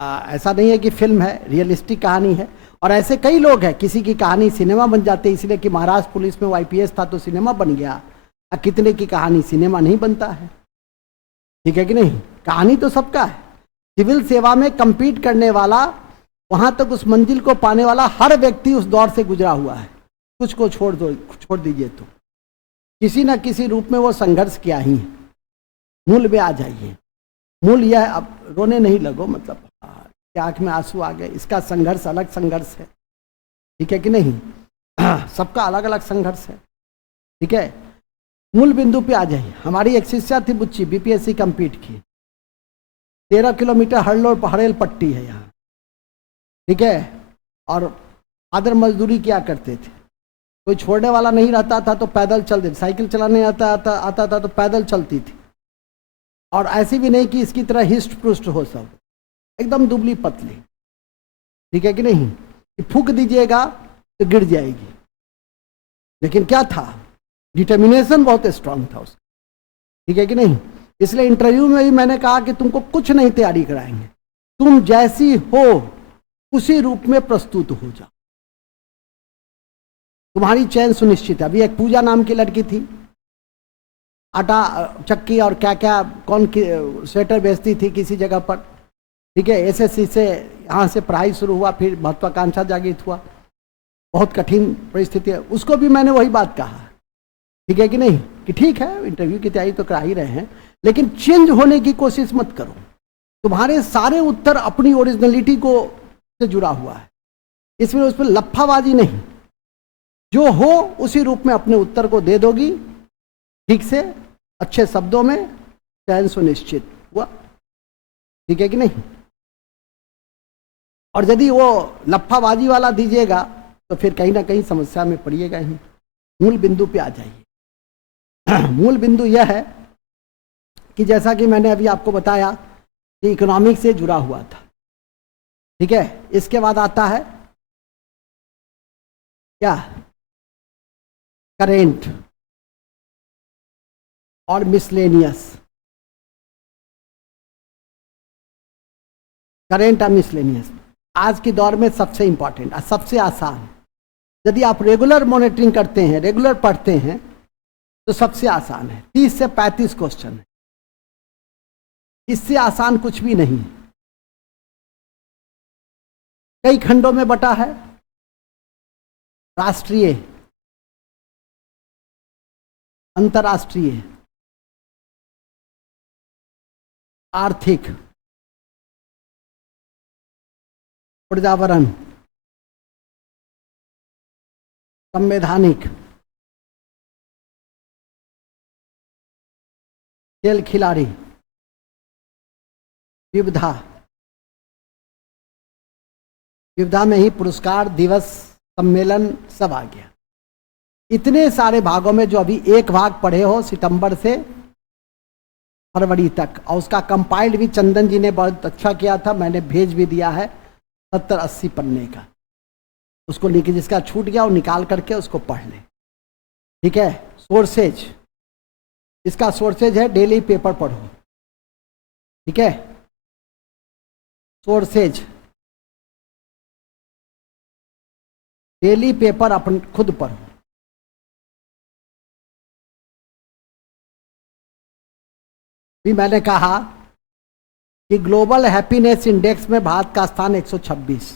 ऐसा नहीं है कि फिल्म है, रियलिस्टिक कहानी है। और ऐसे कई लोग हैं, किसी की कहानी सिनेमा बन जाते हैं, इसलिए कि महाराष्ट्र पुलिस में वो IPS था तो सिनेमा बन गया, और कितने की कहानी सिनेमा नहीं बनता है। ठीक है कि नहीं, कहानी तो सबका है। सिविल सेवा में compete करने वाला, वहां तक उस मंजिल को पाने वाला हर व्यक्ति उस दौर से गुजरा हुआ है। कुछ को छोड़ दीजिए तो किसी ना किसी रूप में वो संघर्ष किया ही है। मूल में आ जाइए, मूल यह, अब रोने नहीं लगो, मतलब आंख में आंसू आ गए, इसका संघर्ष अलग संघर्ष है। ठीक है कि नहीं, सबका अलग अलग संघर्ष है। ठीक है, मूल बिंदु पे आ जाइए। हमारी एक शिष्या थी बुच्ची, BPSC कंप्लीट की, 13 किलोमीटर हरलोर हरेल पट्टी है यहाँ। ठीक है, और आदर मजदूरी क्या करते थे, कोई छोड़ने वाला नहीं रहता था तो पैदल चलते, साइकिल चलाने आता था तो पैदल चलती थी। और ऐसी भी नहीं कि इसकी तरह हिस्ट पुष्ट हो, सब एकदम दुबली पतली। ठीक है कि नहीं, कि फूंक दीजिएगा तो गिर जाएगी, लेकिन क्या था, डिटर्मिनेशन बहुत स्ट्रांग था उसका। ठीक है कि नहीं, इसलिए इंटरव्यू में भी मैंने कहा कि तुमको कुछ नहीं तैयारी कराएंगे, तुम जैसी हो उसी रूप में प्रस्तुत हो जाओ, तुम्हारी चयन सुनिश्चित है। अभी एक पूजा नाम की लड़की थी, आटा चक्की और क्या क्या कौन की स्वेटर बेचती थी किसी जगह पर। ठीक है, SSC से यहाँ से पढ़ाई शुरू हुआ, फिर महत्वाकांक्षा जागृत हुआ, बहुत कठिन परिस्थिति है। उसको भी मैंने वही बात कहा, ठीक है कि नहीं, कि ठीक है इंटरव्यू की तैयारी तो करा ही रहे हैं, लेकिन चेंज होने की कोशिश मत करो। तुम्हारे सारे उत्तर अपनी ओरिजिनलिटी को से जुड़ा हुआ है, इसमें उस पर लफाबाजी नहीं, जो हो उसी रूप में अपने उत्तर को दे दोगी, ठीक से अच्छे शब्दों में, चयन सुनिश्चित हुआ। ठीक है कि नहीं, और यदि वो लफाबाजी वाला दीजिएगा तो फिर कहीं ना कहीं समस्या में पड़िएगा ही। मूल बिंदु पे आ जाइए। मूल बिंदु यह है कि जैसा कि मैंने अभी आपको बताया कि इकोनॉमिक से जुड़ा हुआ था। ठीक है, इसके बाद आता है क्या, करेंट और मिसलेनियस। करेंट और मिसलेनियस आज के दौर में सबसे इंपॉर्टेंट और सबसे आसान। यदि आप रेगुलर मॉनिटरिंग करते हैं, रेगुलर पढ़ते हैं, तो सबसे आसान है। 30 से 35 क्वेश्चन है, इससे आसान कुछ भी नहीं। कई खंडों में बटा है, राष्ट्रीय, अंतर्राष्ट्रीय, आर्थिक, पर्यावरण, संवैधानिक, खेल खिलाड़ी, विविधा। विविधा में ही पुरस्कार दिवस, सम्मेलन सब आ गया। इतने सारे भागों में जो अभी एक भाग पढ़े हो सितंबर से फरवरी तक, और उसका कंपाइल्ड भी चंदन जी ने बहुत अच्छा किया था, मैंने भेज भी दिया है। 70-80 पन्ने का, उसको लेके जिसका छूट गया वो निकाल करके उसको पढ़ ले। ठीक है। सोर्सेज, इसका सोर्सेज है डेली पेपर पढ़ो। ठीक है। सोर्सेज, डेली पेपर अपन खुद पढ़ो। भी मैंने कहा कि ग्लोबल हैप्पीनेस इंडेक्स में भारत का स्थान 126।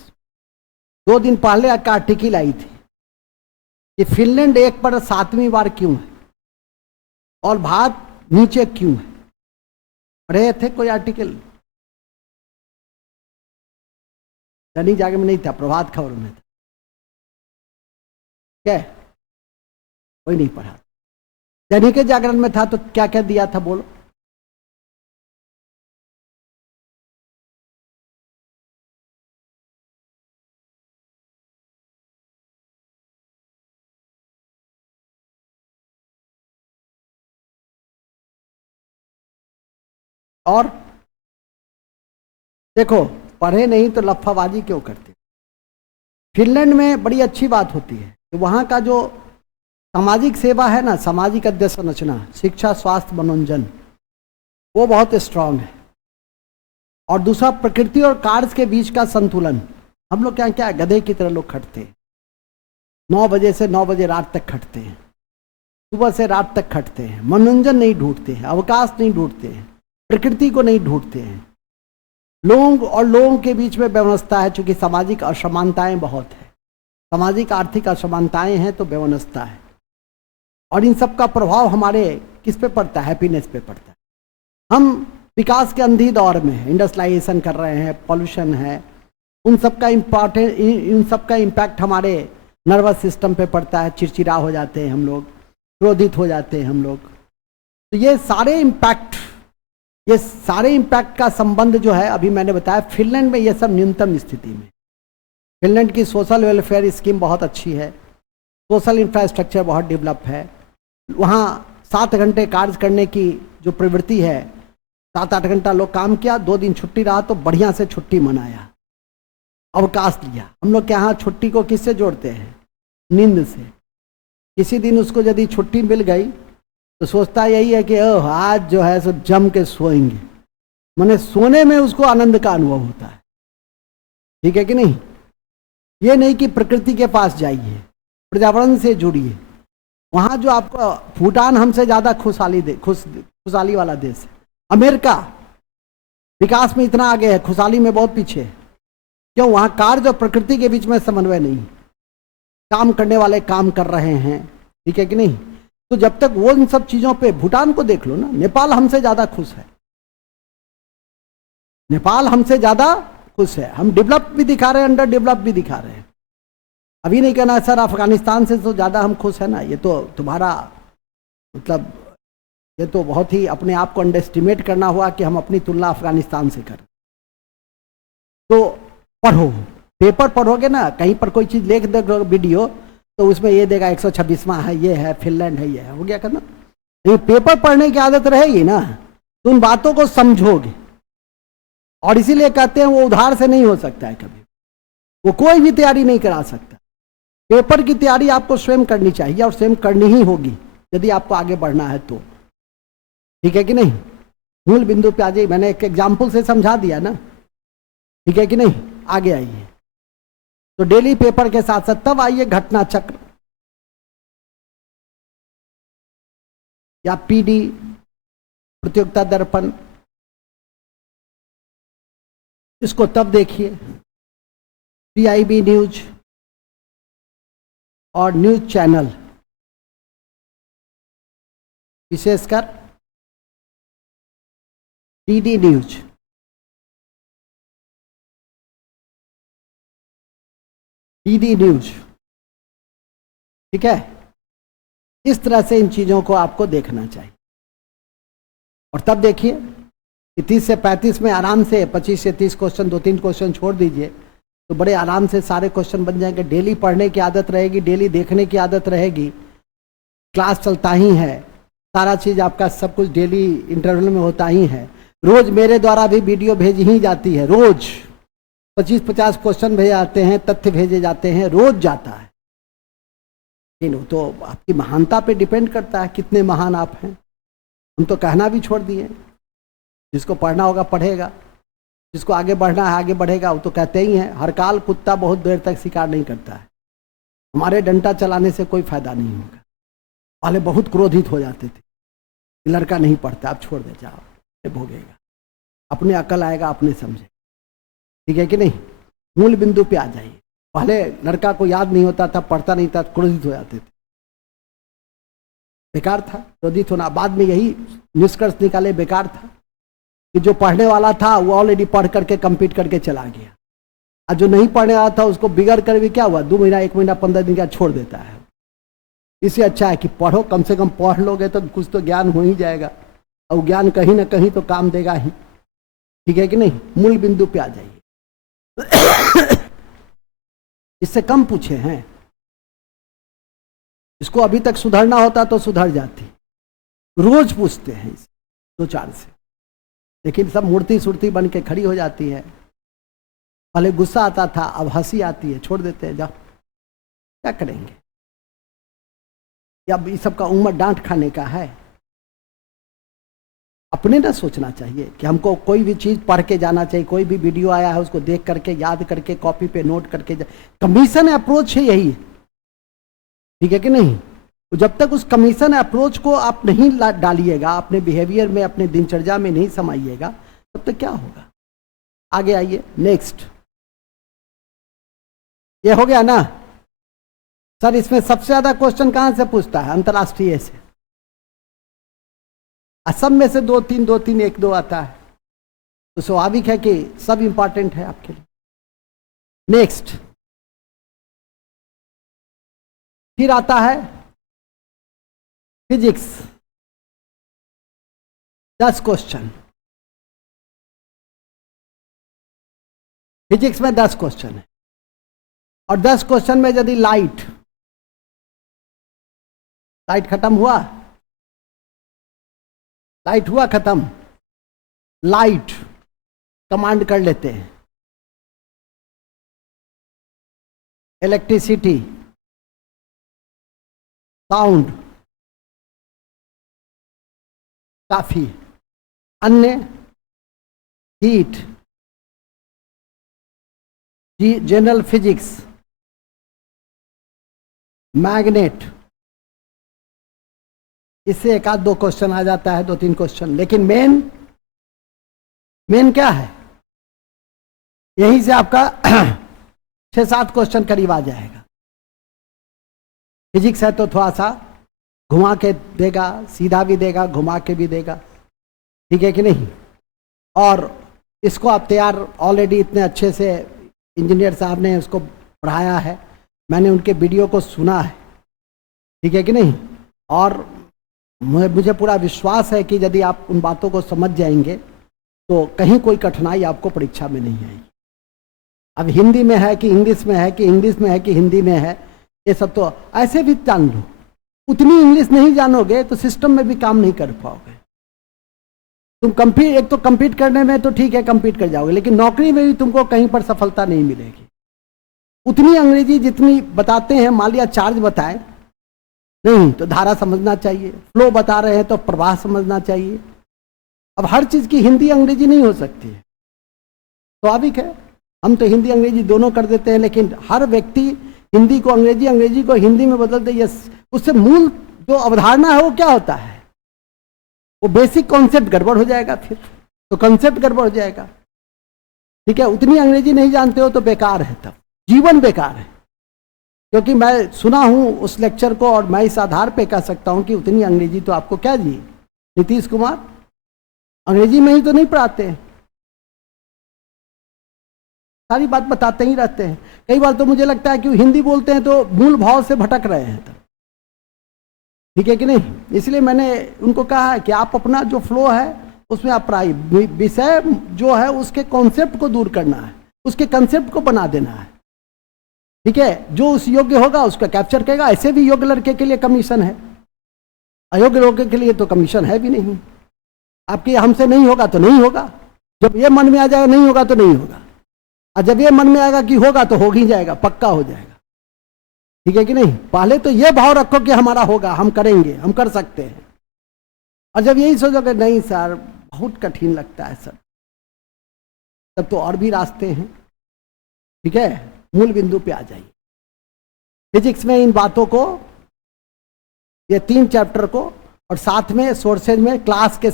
2 दिन पहले का आर्टिकल आई थी कि फिनलैंड 1 पर 7वीं बार क्यों है और भारत नीचे क्यों है। पढ़े थे कोई आर्टिकल? दैनिक जागरण में नहीं था, प्रभात खबर में था। क्या कोई नहीं पढ़ा? दैनिक जागरण में था तो क्या क्या दिया था बोलो? और देखो, पढ़े नहीं तो लफाबाजी क्यों करते? फिनलैंड में बड़ी अच्छी बात होती है कि वहाँ का जो सामाजिक सेवा है ना, सामाजिक अधोसंरचना, शिक्षा, स्वास्थ्य, मनोरंजन, वो बहुत स्ट्रांग है। और दूसरा, प्रकृति और कार्य के बीच का संतुलन। हम लोग क्या है, गधे की तरह लोग खटते हैं। 9 बजे से 9 बजे रात तक खटते हैं, सुबह से रात तक खटते हैं, मनोरंजन नहीं ढूंढते हैं, अवकाश नहीं ढूंढते हैं, प्रकृति को नहीं ढूंढते हैं। लोगों के बीच में व्यवस्था है, चूंकि सामाजिक असमानताएं बहुत है, सामाजिक आर्थिक असमानताएं हैं तो व्यवस्था है। और इन सब का प्रभाव हमारे किस पे पड़ता है? हैप्पीनेस पे पड़ता है। हम विकास के अंधी दौर में है, इंडस्ट्रियलाइजेशन कर रहे हैं, पॉल्यूशन है, उन सब का इम्पैक्ट हमारे नर्वस सिस्टम पे पड़ता है। चिड़चिड़ा हो जाते हैं हम लोग, क्रोधित हो जाते हैं हम लोग। तो ये सारे इम्पैक्ट का संबंध जो है, अभी मैंने बताया फिनलैंड में ये सब न्यूनतम स्थिति में। फिनलैंड की सोशल वेलफेयर स्कीम बहुत अच्छी है, सोशल इंफ्रास्ट्रक्चर बहुत डेवलप है। वहाँ 7 घंटे कार्य करने की जो प्रवृत्ति है, 7-8 घंटा लोग काम किया, 2 दिन छुट्टी रहा तो बढ़िया से छुट्टी मनाया, अवकाश लिया। हम लोग के यहाँ छुट्टी को किससे जोड़ते हैं? नींद से। किसी दिन उसको यदि छुट्टी मिल गई तो सोचता यही है कि आज जो है सो जम के सोएंगे, माने सोने में उसको आनंद का अनुभव होता है। ठीक है कि नहीं? ये नहीं कि प्रकृति के पास जाइए, पर्यावरण से जुड़िए। वहाँ जो आपको, भूटान हमसे ज़्यादा खुशहाली वाला देश है। अमेरिका विकास में इतना आगे है, खुशहाली में बहुत पीछे है। क्यों? वहाँ कार्य और प्रकृति के बीच में समन्वय नहीं, काम करने वाले काम कर रहे हैं। ठीक है कि नहीं? तो जब तक वो इन सब चीजों पे, भूटान को देख लो ना, नेपाल हमसे ज्यादा खुश है, नेपाल हमसे ज्यादा खुश है। हम डेवलप भी दिखा रहे हैं, अंडर डेवलप भी दिखा रहे हैं। अभी नहीं कहना सर अफगानिस्तान से तो ज्यादा हम खुश है ना, ये तो तुम्हारा मतलब, ये तो बहुत ही अपने आप को अंडर एस्टिमेट करना हुआ कि हम अपनी तुलना अफगानिस्तान से करें। तो पढ़ो, पेपर पढ़ोगे ना, कहीं पर कोई चीज लिख दे वीडियो तो उसमें ये देगा 126वां है, ये है, फिनलैंड है, ये है, हो गया करना। ये पेपर पढ़ने की आदत रहेगी ना तो उन बातों को समझोगे। और इसीलिए कहते हैं वो उधार से नहीं हो सकता है कभी, वो कोई भी तैयारी नहीं करा सकता। पेपर की तैयारी आपको स्वयं करनी चाहिए और स्वयं करनी ही होगी यदि आपको आगे बढ़ना है तो। ठीक है कि नहीं? मूल बिंदु पे आ जाइए, मैंने एक एग्जाम्पल से समझा दिया ना। ठीक है कि नहीं? आगे आइए। तो डेली पेपर के साथ साथ तब आइए घटना चक्र या पीडी, प्रतियोगिता दर्पण, इसको तब देखिए। पीआईबी न्यूज और न्यूज चैनल, विशेषकर डीडी न्यूज, डीडी न्यूज। ठीक है? इस तरह से इन चीजों को आपको देखना चाहिए। और तब देखिए कि 30 से 35 में आराम से 25 से 30 क्वेश्चन, 2-3 क्वेश्चन छोड़ दीजिए तो बड़े आराम से सारे क्वेश्चन बन जाएंगे। डेली पढ़ने की आदत रहेगी, डेली देखने की आदत रहेगी, क्लास चलता ही है, सारा चीज आपका सब कुछ डेली इंटरवल में होता ही है। रोज मेरे द्वारा भी वीडियो भेजी ही जाती है, रोज 25-50 क्वेश्चन भेजे जाते हैं, तथ्य भेजे जाते हैं, रोज जाता है। लेकिन तो आपकी महानता पे डिपेंड करता है कितने महान आप हैं। हम तो कहना भी छोड़ दिए, जिसको पढ़ना होगा पढ़ेगा, जिसको आगे बढ़ना है आगे बढ़ेगा। वो तो कहते ही हैं, हर काल कुत्ता बहुत देर तक शिकार नहीं करता है। हमारे डंडा चलाने से कोई फायदा नहीं होगा। पहले बहुत क्रोधित हो जाते थे, लड़का नहीं पढ़ता, आप छोड़ दे, जाओ, भोगेगा, अपने अकल आएगा, अपने समझे, ठीक है कि नहीं। मूल बिंदु पे आ जाइए। पहले लड़का को याद नहीं होता था, पढ़ता नहीं था, क्रोधित हो जाते थे, बेकार था क्रोधित होना। बाद में यही निष्कर्ष निकाले बेकार था कि जो पढ़ने वाला था वो ऑलरेडी पढ़ करके कंप्लीट करके चला गया, और जो नहीं पढ़ने वाला था उसको बिगड़ कर भी क्या हुआ, 2 महीना 1 महीना 15 दिन का छोड़ देता है। इससे अच्छा है कि पढ़ो, कम से कम पढ़ लोगे तो कुछ तो ज्ञान हो ही जाएगा, और ज्ञान कहीं ना कहीं तो काम देगा ही, ठीक है कि नहीं। मूल बिंदु पे आ जाइए। इससे कम पूछे हैं, इसको अभी तक सुधरना होता तो सुधर जाती। रोज पूछते हैं इसे 2-4 से, लेकिन सब मूर्ति सुर्ती बन के खड़ी हो जाती है। पहले गुस्सा आता था, अब हंसी आती है, छोड़ देते हैं, जाओ क्या करेंगे। अब इस सब का उम्र डांट खाने का है। अपने ना सोचना चाहिए कि हमको कोई भी चीज पढ़ के जाना चाहिए, कोई भी वीडियो आया है उसको देख करके याद करके कॉपी पे नोट करके कमीशन अप्रोच है यही, ठीक है कि नहीं। तो जब तक उस कमीशन अप्रोच को आप नहीं डालिएगा अपने बिहेवियर में, अपने दिनचर्या में नहीं समाइएगा, तब तक क्या होगा। आगे आइए, नेक्स्ट। ये हो गया ना सर। इसमें सबसे ज्यादा क्वेश्चन कहां से पूछता है, अंतरराष्ट्रीय से। असम में से 2-3 2-3 1-2 आता है, तो स्वाभाविक है कि सब इंपॉर्टेंट है आपके लिए। नेक्स्ट, फिर आता है फिजिक्स, 10 क्वेश्चन। फिजिक्स में 10 क्वेश्चन है, और 10 क्वेश्चन में यदि लाइट खत्म हुआ, लाइट हुआ खत्म, लाइट कमांड कर लेते हैं, इलेक्ट्रिसिटी, साउंड, काफी, अन्य, हीट, जनरल फिजिक्स, मैग्नेट। इससे 1-2 क्वेश्चन आ जाता है, 2-3 क्वेश्चन। लेकिन मेन क्या है, यहीं से आपका 6-7 क्वेश्चन करीब आ जाएगा। फिजिक्स है तो थोड़ा सा घुमा के देगा, सीधा भी देगा, घुमा के भी देगा, ठीक है कि नहीं। और इसको आप तैयार ऑलरेडी इतने अच्छे से इंजीनियर साहब ने उसको पढ़ाया है, मैंने उनके वीडियो को सुना है, ठीक है कि नहीं। और मुझे पूरा विश्वास है कि यदि आप उन बातों को समझ जाएंगे तो कहीं कोई कठिनाई आपको परीक्षा में नहीं आएगी। अब हिंदी में है कि इंग्लिश में है, कि इंग्लिश में है कि हिंदी में है, ये सब तो ऐसे भी जान लो। उतनी इंग्लिश नहीं जानोगे तो सिस्टम में भी काम नहीं कर पाओगे। तुम एक तो compete करने में तो ठीक है, compete कर जाओगे, लेकिन नौकरी में भी तुमको कहीं पर सफलता नहीं मिलेगी। उतनी अंग्रेजी जितनी बताते हैं, मान लिया चार्ज बताए नहीं तो धारा समझना चाहिए, फ्लो बता रहे हैं तो प्रवाह समझना चाहिए। अब हर चीज की हिंदी अंग्रेजी नहीं हो सकती है, स्वाभाविक है। हम तो हिंदी अंग्रेजी दोनों कर देते हैं, लेकिन हर व्यक्ति हिंदी को अंग्रेजी, अंग्रेजी को हिंदी में बदल दे, उससे मूल जो अवधारणा है वो क्या होता है, वो बेसिक कॉन्सेप्ट गड़बड़ हो जाएगा, फिर तो कॉन्सेप्ट गड़बड़ हो जाएगा, ठीक है। उतनी अंग्रेजी नहीं जानते हो तो बेकार है, तब जीवन बेकार है। क्योंकि मैं सुना हूं उस लेक्चर को, और मैं इस आधार पे कह सकता हूं कि उतनी अंग्रेजी तो आपको क्या जी नीतीश कुमार अंग्रेजी में ही तो नहीं पढ़ाते हैं, सारी बात बताते ही रहते हैं। कई बार तो मुझे लगता है कि हिंदी बोलते हैं तो मूल भाव से भटक रहे हैं तब, ठीक है कि नहीं। इसलिए मैंने उनको कहा है कि आप अपना जो फ्लो है उसमें आप पढ़ाइए, विषय जो है उसके कॉन्सेप्ट को दूर करना है, उसके कंसेप्ट को बना देना है, ठीक है। जो उस योग्य होगा उसका कैप्चर करेगा। ऐसे भी योग्य लड़के के लिए कमीशन है, अयोग्य लड़के के लिए तो कमीशन है भी नहीं। आपके हमसे नहीं होगा तो नहीं होगा, जब ये मन में आ जाएगा नहीं होगा तो नहीं होगा, और जब ये मन में आएगा कि होगा तो हो ही जाएगा, पक्का हो जाएगा। ठीक है कि नहीं? पहले तो ये भाव रखो कि हमारा होगा, हम करेंगे, हम कर सकते हैं। और जब यही सोचोगे नहीं सर बहुत कठिन लगता है सर, तब तो और भी रास्ते हैं। ठीक है, मूल बिंदु पे आ जाइए। फिजिक्स में इन बातों को, ये 3 चैप्टर को, और साथ में सोर्सेज में क्लास के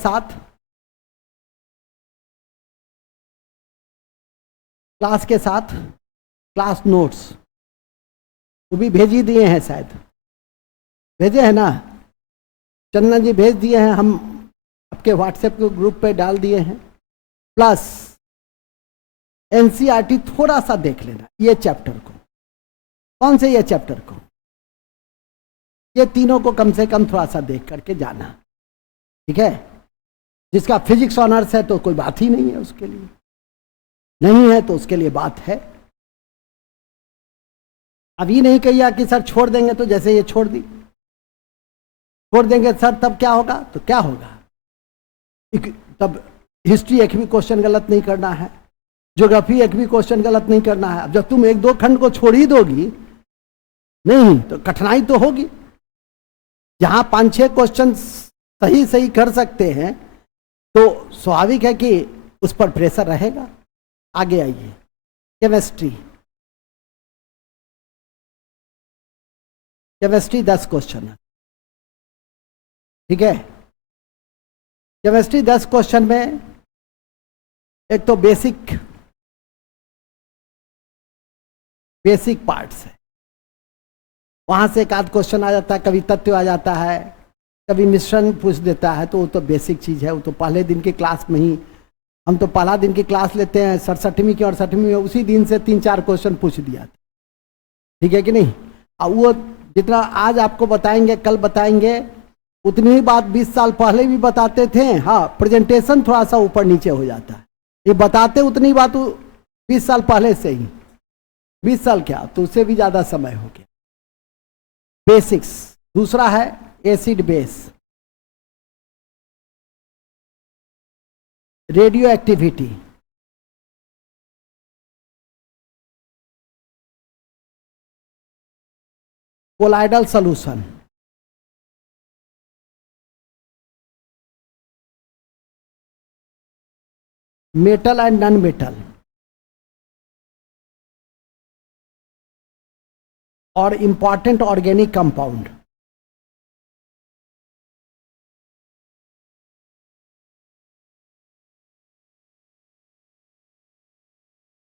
साथ, क्लास नोट्स वो भी भेज ही दिए हैं, शायद भेजे हैं ना, चंदन जी भेज दिए हैं, हम आपके व्हाट्सएप के ग्रुप पे डाल दिए हैं। प्लस एनसीईआरटी थोड़ा सा देख लेना, ये चैप्टर को, कौन से ये चैप्टर को, ये तीनों को कम से कम थोड़ा सा देख करके जाना। ठीक है, जिसका फिजिक्स ऑनर्स है तो कोई बात ही नहीं है उसके लिए, नहीं है तो उसके लिए बात है। अभी नहीं कहिए कि सर छोड़ देंगे, तो जैसे ये छोड़ दी, छोड़ देंगे सर तब क्या होगा, तो क्या होगा, तब हिस्ट्री एक भी क्वेश्चन गलत नहीं करना है, ज्योग्राफी एक भी क्वेश्चन गलत नहीं करना है। अब जब तुम 1-2 खंड को छोड़ ही दोगी नहीं तो कठिनाई तो होगी। जहां 5-6 क्वेश्चन सही कर सकते हैं तो स्वाभाविक है कि उस पर प्रेशर रहेगा। आगे आइए, केमिस्ट्री 10 क्वेश्चन है। ठीक है, केमिस्ट्री 10 क्वेश्चन में एक तो बेसिक पार्ट्स है, वहां से एक आध क्वेश्चन आ जाता है, कभी तत्व आ जाता है, कभी मिश्रण पूछ देता है, तो वो तो बेसिक चीज है, वो तो पहले दिन के क्लास में ही, हम तो पहला दिन की क्लास लेते हैं 67वीं की और 60वीं में, उसी दिन से 3-4 क्वेश्चन पूछ दिया। ठीक है कि नहीं? अब वो जितना आज आपको बताएंगे, कल बताएंगे, उतनी ही बात 20 साल पहले भी बताते थे। हाँ, प्रेजेंटेशन थोड़ा सा ऊपर नीचे हो जाता है, ये बताते उतनी बात 20 साल पहले से ही, 20 साल क्या तो उससे भी ज्यादा समय हो गया। बेसिक्स। दूसरा है acid base, radio activity, colloidal solution, metal and non metal, और इंपॉर्टेंट ऑर्गेनिक कंपाउंड।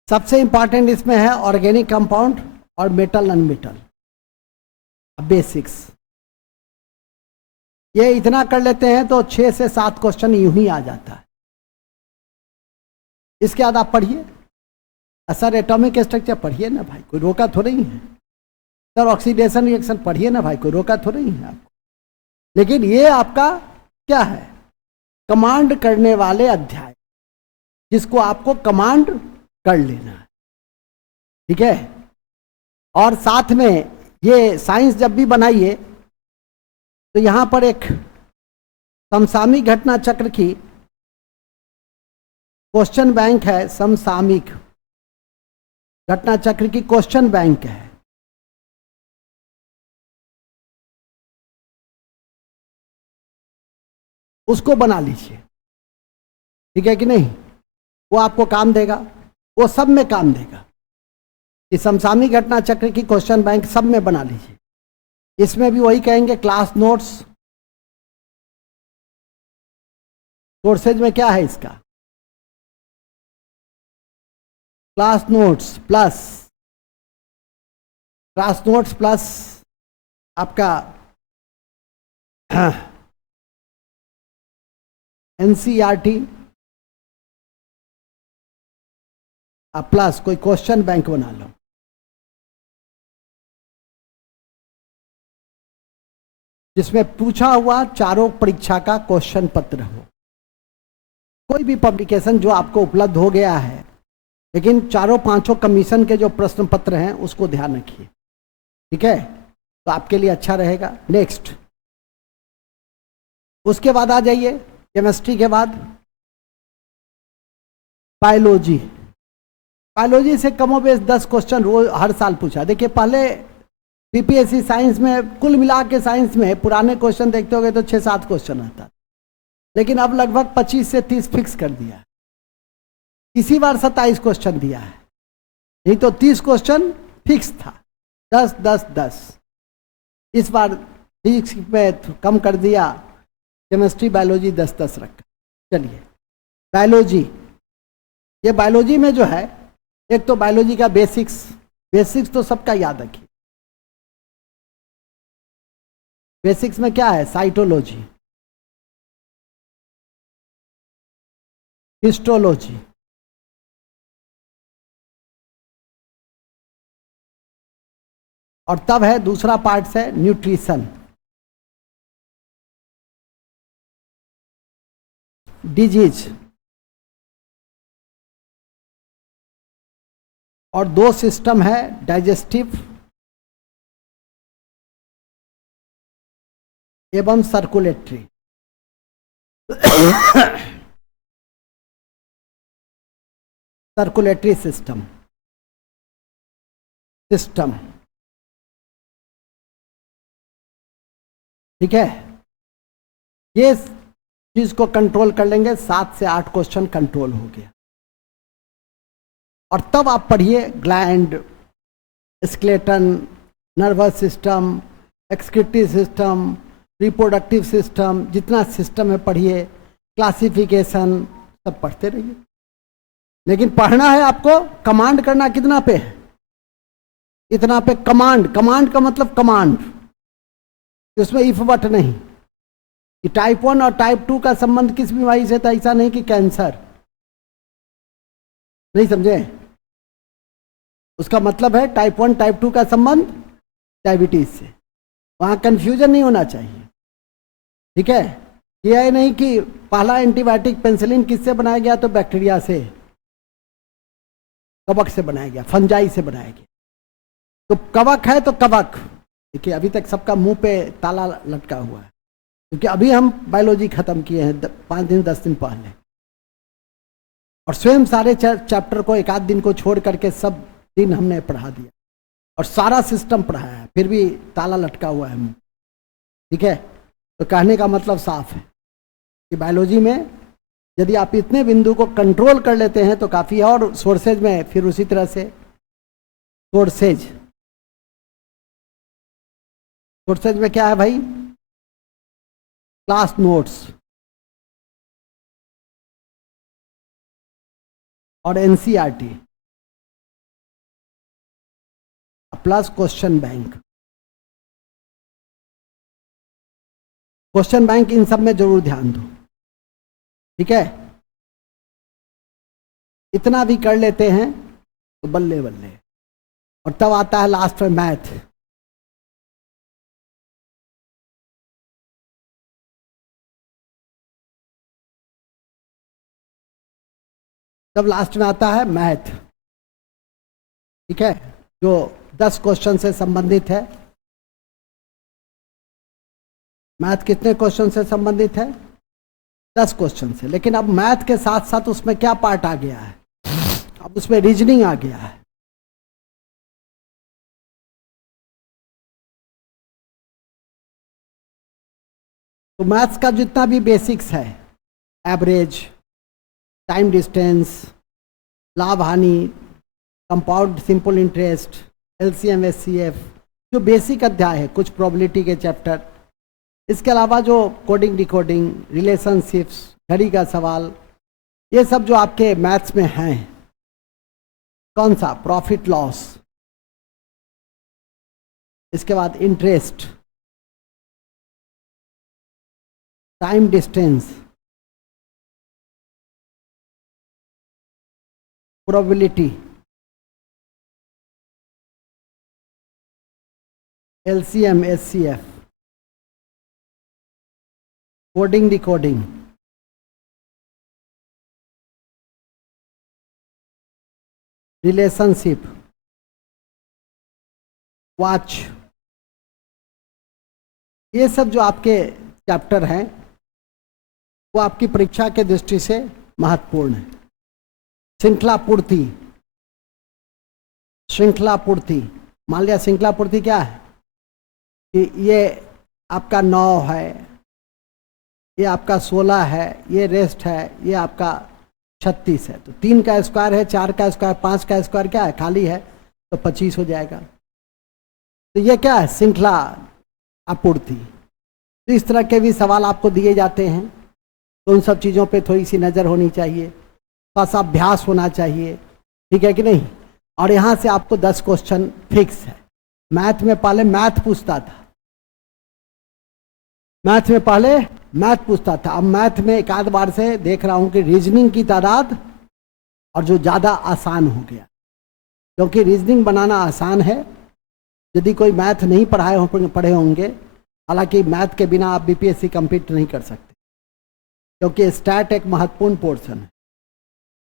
सबसे इंपॉर्टेंट इसमें है ऑर्गेनिक कंपाउंड और मेटल नॉन मेटल, बेसिक्स। ये इतना कर लेते हैं तो 6 से 7 क्वेश्चन यूं ही आ जाता है। इसके बाद आप पढ़िए सर एटॉमिक स्ट्रक्चर पढ़िए ना भाई, कोई रोका थोड़ा ही है। सर ऑक्सीडेशन रिएक्शन पढ़िए ना भाई, कोई रोका थोड़ा ही है आपको। लेकिन ये आपका क्या है, कमांड करने वाले अध्याय, जिसको आपको कमांड कर लेना है। ठीक है, और साथ में ये साइंस जब भी बनाइए तो यहां पर एक समसामयिक घटना चक्र की क्वेश्चन बैंक है, समसामयिक घटना चक्र की क्वेश्चन बैंक है। उसको बना लीजिए। ठीक है कि नहीं? वो आपको काम देगा, वो सब में काम देगा। कि समसामयिक घटना चक्र की क्वेश्चन बैंक सब में बना लीजिए। इसमें भी वही कहेंगे, क्लास नोट्स। सोर्सेज में क्या है इसका, क्लास नोट्स प्लस आपका एनसीईआरटी प्लस कोई क्वेश्चन बैंक बना लो। जिसमें पूछा हुआ चारों परीक्षा का क्वेश्चन पत्र हो। कोई भी पब्लिकेशन जो आपको उपलब्ध हो गया है, लेकिन 4-5 कमीशन के जो प्रश्न पत्र हैं उसको ध्यान रखिए। ठीक है, तो आपके लिए अच्छा रहेगा। नेक्स्ट, उसके बाद आ जाइए, केमिस्ट्री के बाद बायोलॉजी। बायोलॉजी से कमो बेश 10 क्वेश्चन रोज हर साल पूछा। देखिए पहले बीपीएससी साइंस में कुल मिला के साइंस में पुराने क्वेश्चन देखते होंगे तो 6-7 क्वेश्चन आता, लेकिन अब लगभग 25 से 30 फिक्स कर दिया। इसी बार 27 क्वेश्चन दिया है, नहीं तो 30 क्वेश्चन फिक्स था, 10 10 10। इस बार फिजिक्स में कम कर दिया, केमिस्ट्री बायोलॉजी 10 10 रखा। चलिए बायोलॉजी, ये बायोलॉजी में जो है एक तो बायोलॉजी का बेसिक्स तो सबका याद रखिए। बेसिक्स में क्या है? साइटोलॉजी, हिस्टोलॉजी, और तब है दूसरा पार्ट से न्यूट्रिशन, डिजीज, और 2 सिस्टम है, डाइजेस्टिव एवं सर्कुलेटरी। सर्कुलेटरी सिस्टम ठीक है, ये चीज को कंट्रोल कर लेंगे, 7 से 8 क्वेश्चन कंट्रोल हो गया। और तब आप पढ़िए gland, skeleton, nervous system, excretory system, reproductive system, जितना सिस्टम है पढ़िए, क्लासिफिकेशन सब पढ़ते रहिए। लेकिन पढ़ना है आपको, कमांड करना कितना पे है? इतना पे कमांड। कमांड का मतलब कमांड, उसमें इफ बट नहीं कि टाइप 1 और टाइप 2 का संबंध किस बीमारी से था, ऐसा नहीं कि कैंसर, नहीं समझे? उसका मतलब है टाइप 1 टाइप 2 का संबंध डायबिटीज से, वहां कंफ्यूजन नहीं होना चाहिए। ठीक है, यह नहीं कि पहला एंटीबायोटिक पेनिसिलिन किससे बनाया गया, तो बैक्टीरिया से, कवक से बनाया गया, फंजाई से बनाया गया। तो कवक है तो कवक, देखिए अभी तक सबका मुंह पे ताला लटका हुआ है, क्योंकि अभी हम बायोलॉजी खत्म किए हैं 5 दिन 10 दिन पहले, और स्वयं सारे चैप्टर को 1 आध दिन को छोड़ करके सब दिन हमने पढ़ा दिया और सारा सिस्टम पढ़ाया है, फिर भी ताला लटका हुआ है मुंह। ठीक है, तो कहने का मतलब साफ है कि बायोलॉजी में यदि आप इतने बिंदु को कंट्रोल कर लेते हैं तो काफ़ी है। और सोर्सेज में फिर उसी तरह से सोर्सेज में क्या है भाई? क्लास नोट्स और NCERT plus question bank. Question bank इन सब में जरूर ध्यान दो। ठीक है, इतना भी कर लेते हैं तो बल्ले बल्ले। और तब आता है लास्ट में मैथ। तब लास्ट में आता है मैथ। ठीक है, जो 10 क्वेश्चन से संबंधित है। मैथ कितने क्वेश्चन से संबंधित है? 10 क्वेश्चन से। लेकिन अब मैथ के साथ साथ उसमें क्या पार्ट आ गया है? अब उसमें रीजनिंग आ गया है। तो मैथ्स का जितना भी बेसिक्स है, एवरेज, टाइम डिस्टेंस, लाभ हानि, compound simple interest, LCM HCF, जो बेसिक अध्याय है, कुछ प्रोबेबिलिटी के चैप्टर, इसके अलावा जो कोडिंग डिकोडिंग, रिलेशनशिप्स, घड़ी का सवाल, ये सब जो आपके मैथ्स में हैं। कौन सा? प्रॉफिट लॉस, इसके बाद interest, time distance, probability, LCM HCF, coding decoding, relationship, watch, ये सब जो आपके चैप्टर हैं वो आपकी परीक्षा के दृष्टि से महत्वपूर्ण है। श्रृंखला पूर्ति, श्रृंखला पूर्ति। मान लिया श्रृंखला पूर्ति क्या है कि ये आपका 9 है, ये आपका 16 है, ये रेस्ट है, ये आपका 36 है। तो 3 का स्क्वायर है, 4 का स्क्वायर, 5 का स्क्वायर क्या है, खाली है, तो 25 हो जाएगा। तो ये क्या है, श्रृंखला आपूर्ति। तो इस तरह के भी सवाल आपको दिए जाते हैं, तो उन सब चीज़ों पे थोड़ी सी नज़र होनी चाहिए, थोड़ा सा अभ्यास होना चाहिए, ठीक है कि नहीं। और यहाँ से आपको 10 क्वेश्चन फिक्स है। मैथ में पहले मैथ पूछता था, मैथ में पहले मैथ पूछता था, अब मैथ में एक आध बार से देख रहा हूँ कि रीजनिंग की तादाद और जो ज़्यादा आसान हो गया, क्योंकि रीजनिंग बनाना आसान है। यदि कोई मैथ नहीं पढ़े होंगे, हालांकि मैथ के बिना आप बीपीएससी कंप्लीट नहीं कर सकते, क्योंकि स्टैट एक महत्वपूर्ण पोर्शन है।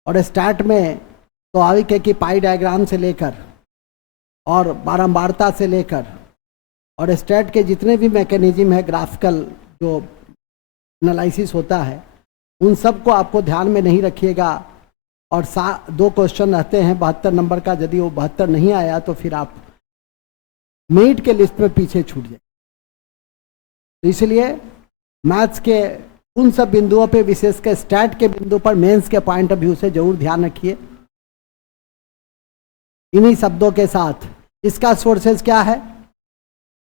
और स्टैट में स्वाभाविक है कि पाई डायग्राम से लेकर और बारंबारता से लेकर और स्टैट के जितने भी मैकेनिज्म है, ग्राफिकल जो एनालिसिस होता है, उन सब को आपको ध्यान में नहीं रखिएगा। और 2 क्वेश्चन रहते हैं 72 नंबर का, यदि वो 72 नहीं आया तो फिर आप मेरिट के लिस्ट में पीछे छूट जाए। तो इसलिए मैथ्स के उन सब बिंदुओं पे, विशेषकर स्टैट के बिंदु पर मेंस के पॉइंट ऑफ व्यू से जरूर ध्यान रखिए। इन्हीं शब्दों के साथ इसका सोर्सेज क्या है,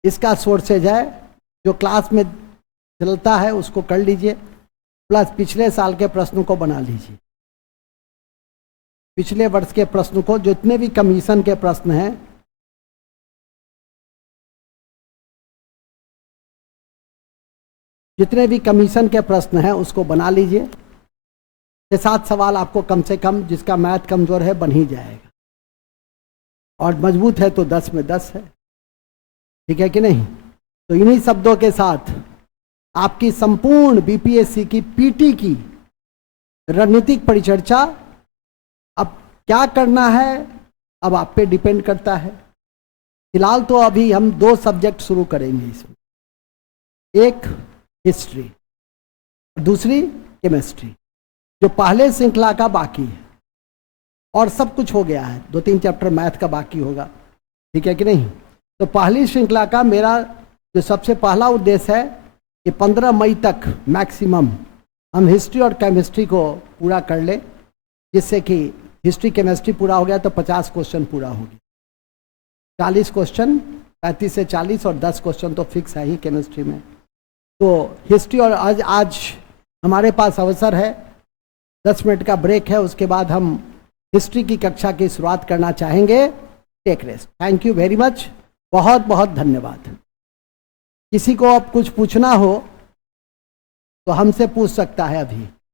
इसका सोर्सेज है जो क्लास में चलता है उसको कर लीजिए, प्लस पिछले साल के प्रश्नों को बना लीजिए। पिछले वर्ष के प्रश्न को, जितने भी कमीशन के प्रश्न हैं, जितने भी कमीशन के प्रश्न हैं उसको बना लीजिए। 6-7 सवाल आपको कम से कम, जिसका मैथ कमजोर है, बन ही जाएगा। और मजबूत है तो 10 में 10 है, ठीक है कि नहीं। तो इन्हीं शब्दों के साथ आपकी संपूर्ण बीपीएससी की पीटी की रणनीतिक परिचर्चा, अब क्या करना है अब आप पे डिपेंड करता है। फिलहाल तो अभी हम 2 सब्जेक्ट शुरू करेंगे इसमें, एक हिस्ट्री, दूसरी केमिस्ट्री, जो पहले श्रृंखला का बाकी है। और सब कुछ हो गया है, 2-3 चैप्टर मैथ का बाकी होगा, ठीक है कि नहीं। तो पहली श्रृंखला का मेरा जो सबसे पहला उद्देश्य है कि 15 मई तक मैक्सिमम हम हिस्ट्री और केमिस्ट्री को पूरा कर लें, जिससे कि हिस्ट्री केमिस्ट्री पूरा हो गया तो 50 क्वेश्चन पूरा हो गया। 40 क्वेश्चन, 35 से 40 और 10 क्वेश्चन तो फिक्स है ही केमिस्ट्री में। तो हिस्ट्री, और आज हमारे पास अवसर है, 10 मिनट का ब्रेक है, उसके बाद हम हिस्ट्री की कक्षा की शुरुआत करना चाहेंगे। Take rest. Thank you very much, बहुत बहुत धन्यवाद। किसी को अब कुछ पूछना हो तो हमसे पूछ सकता है अभी।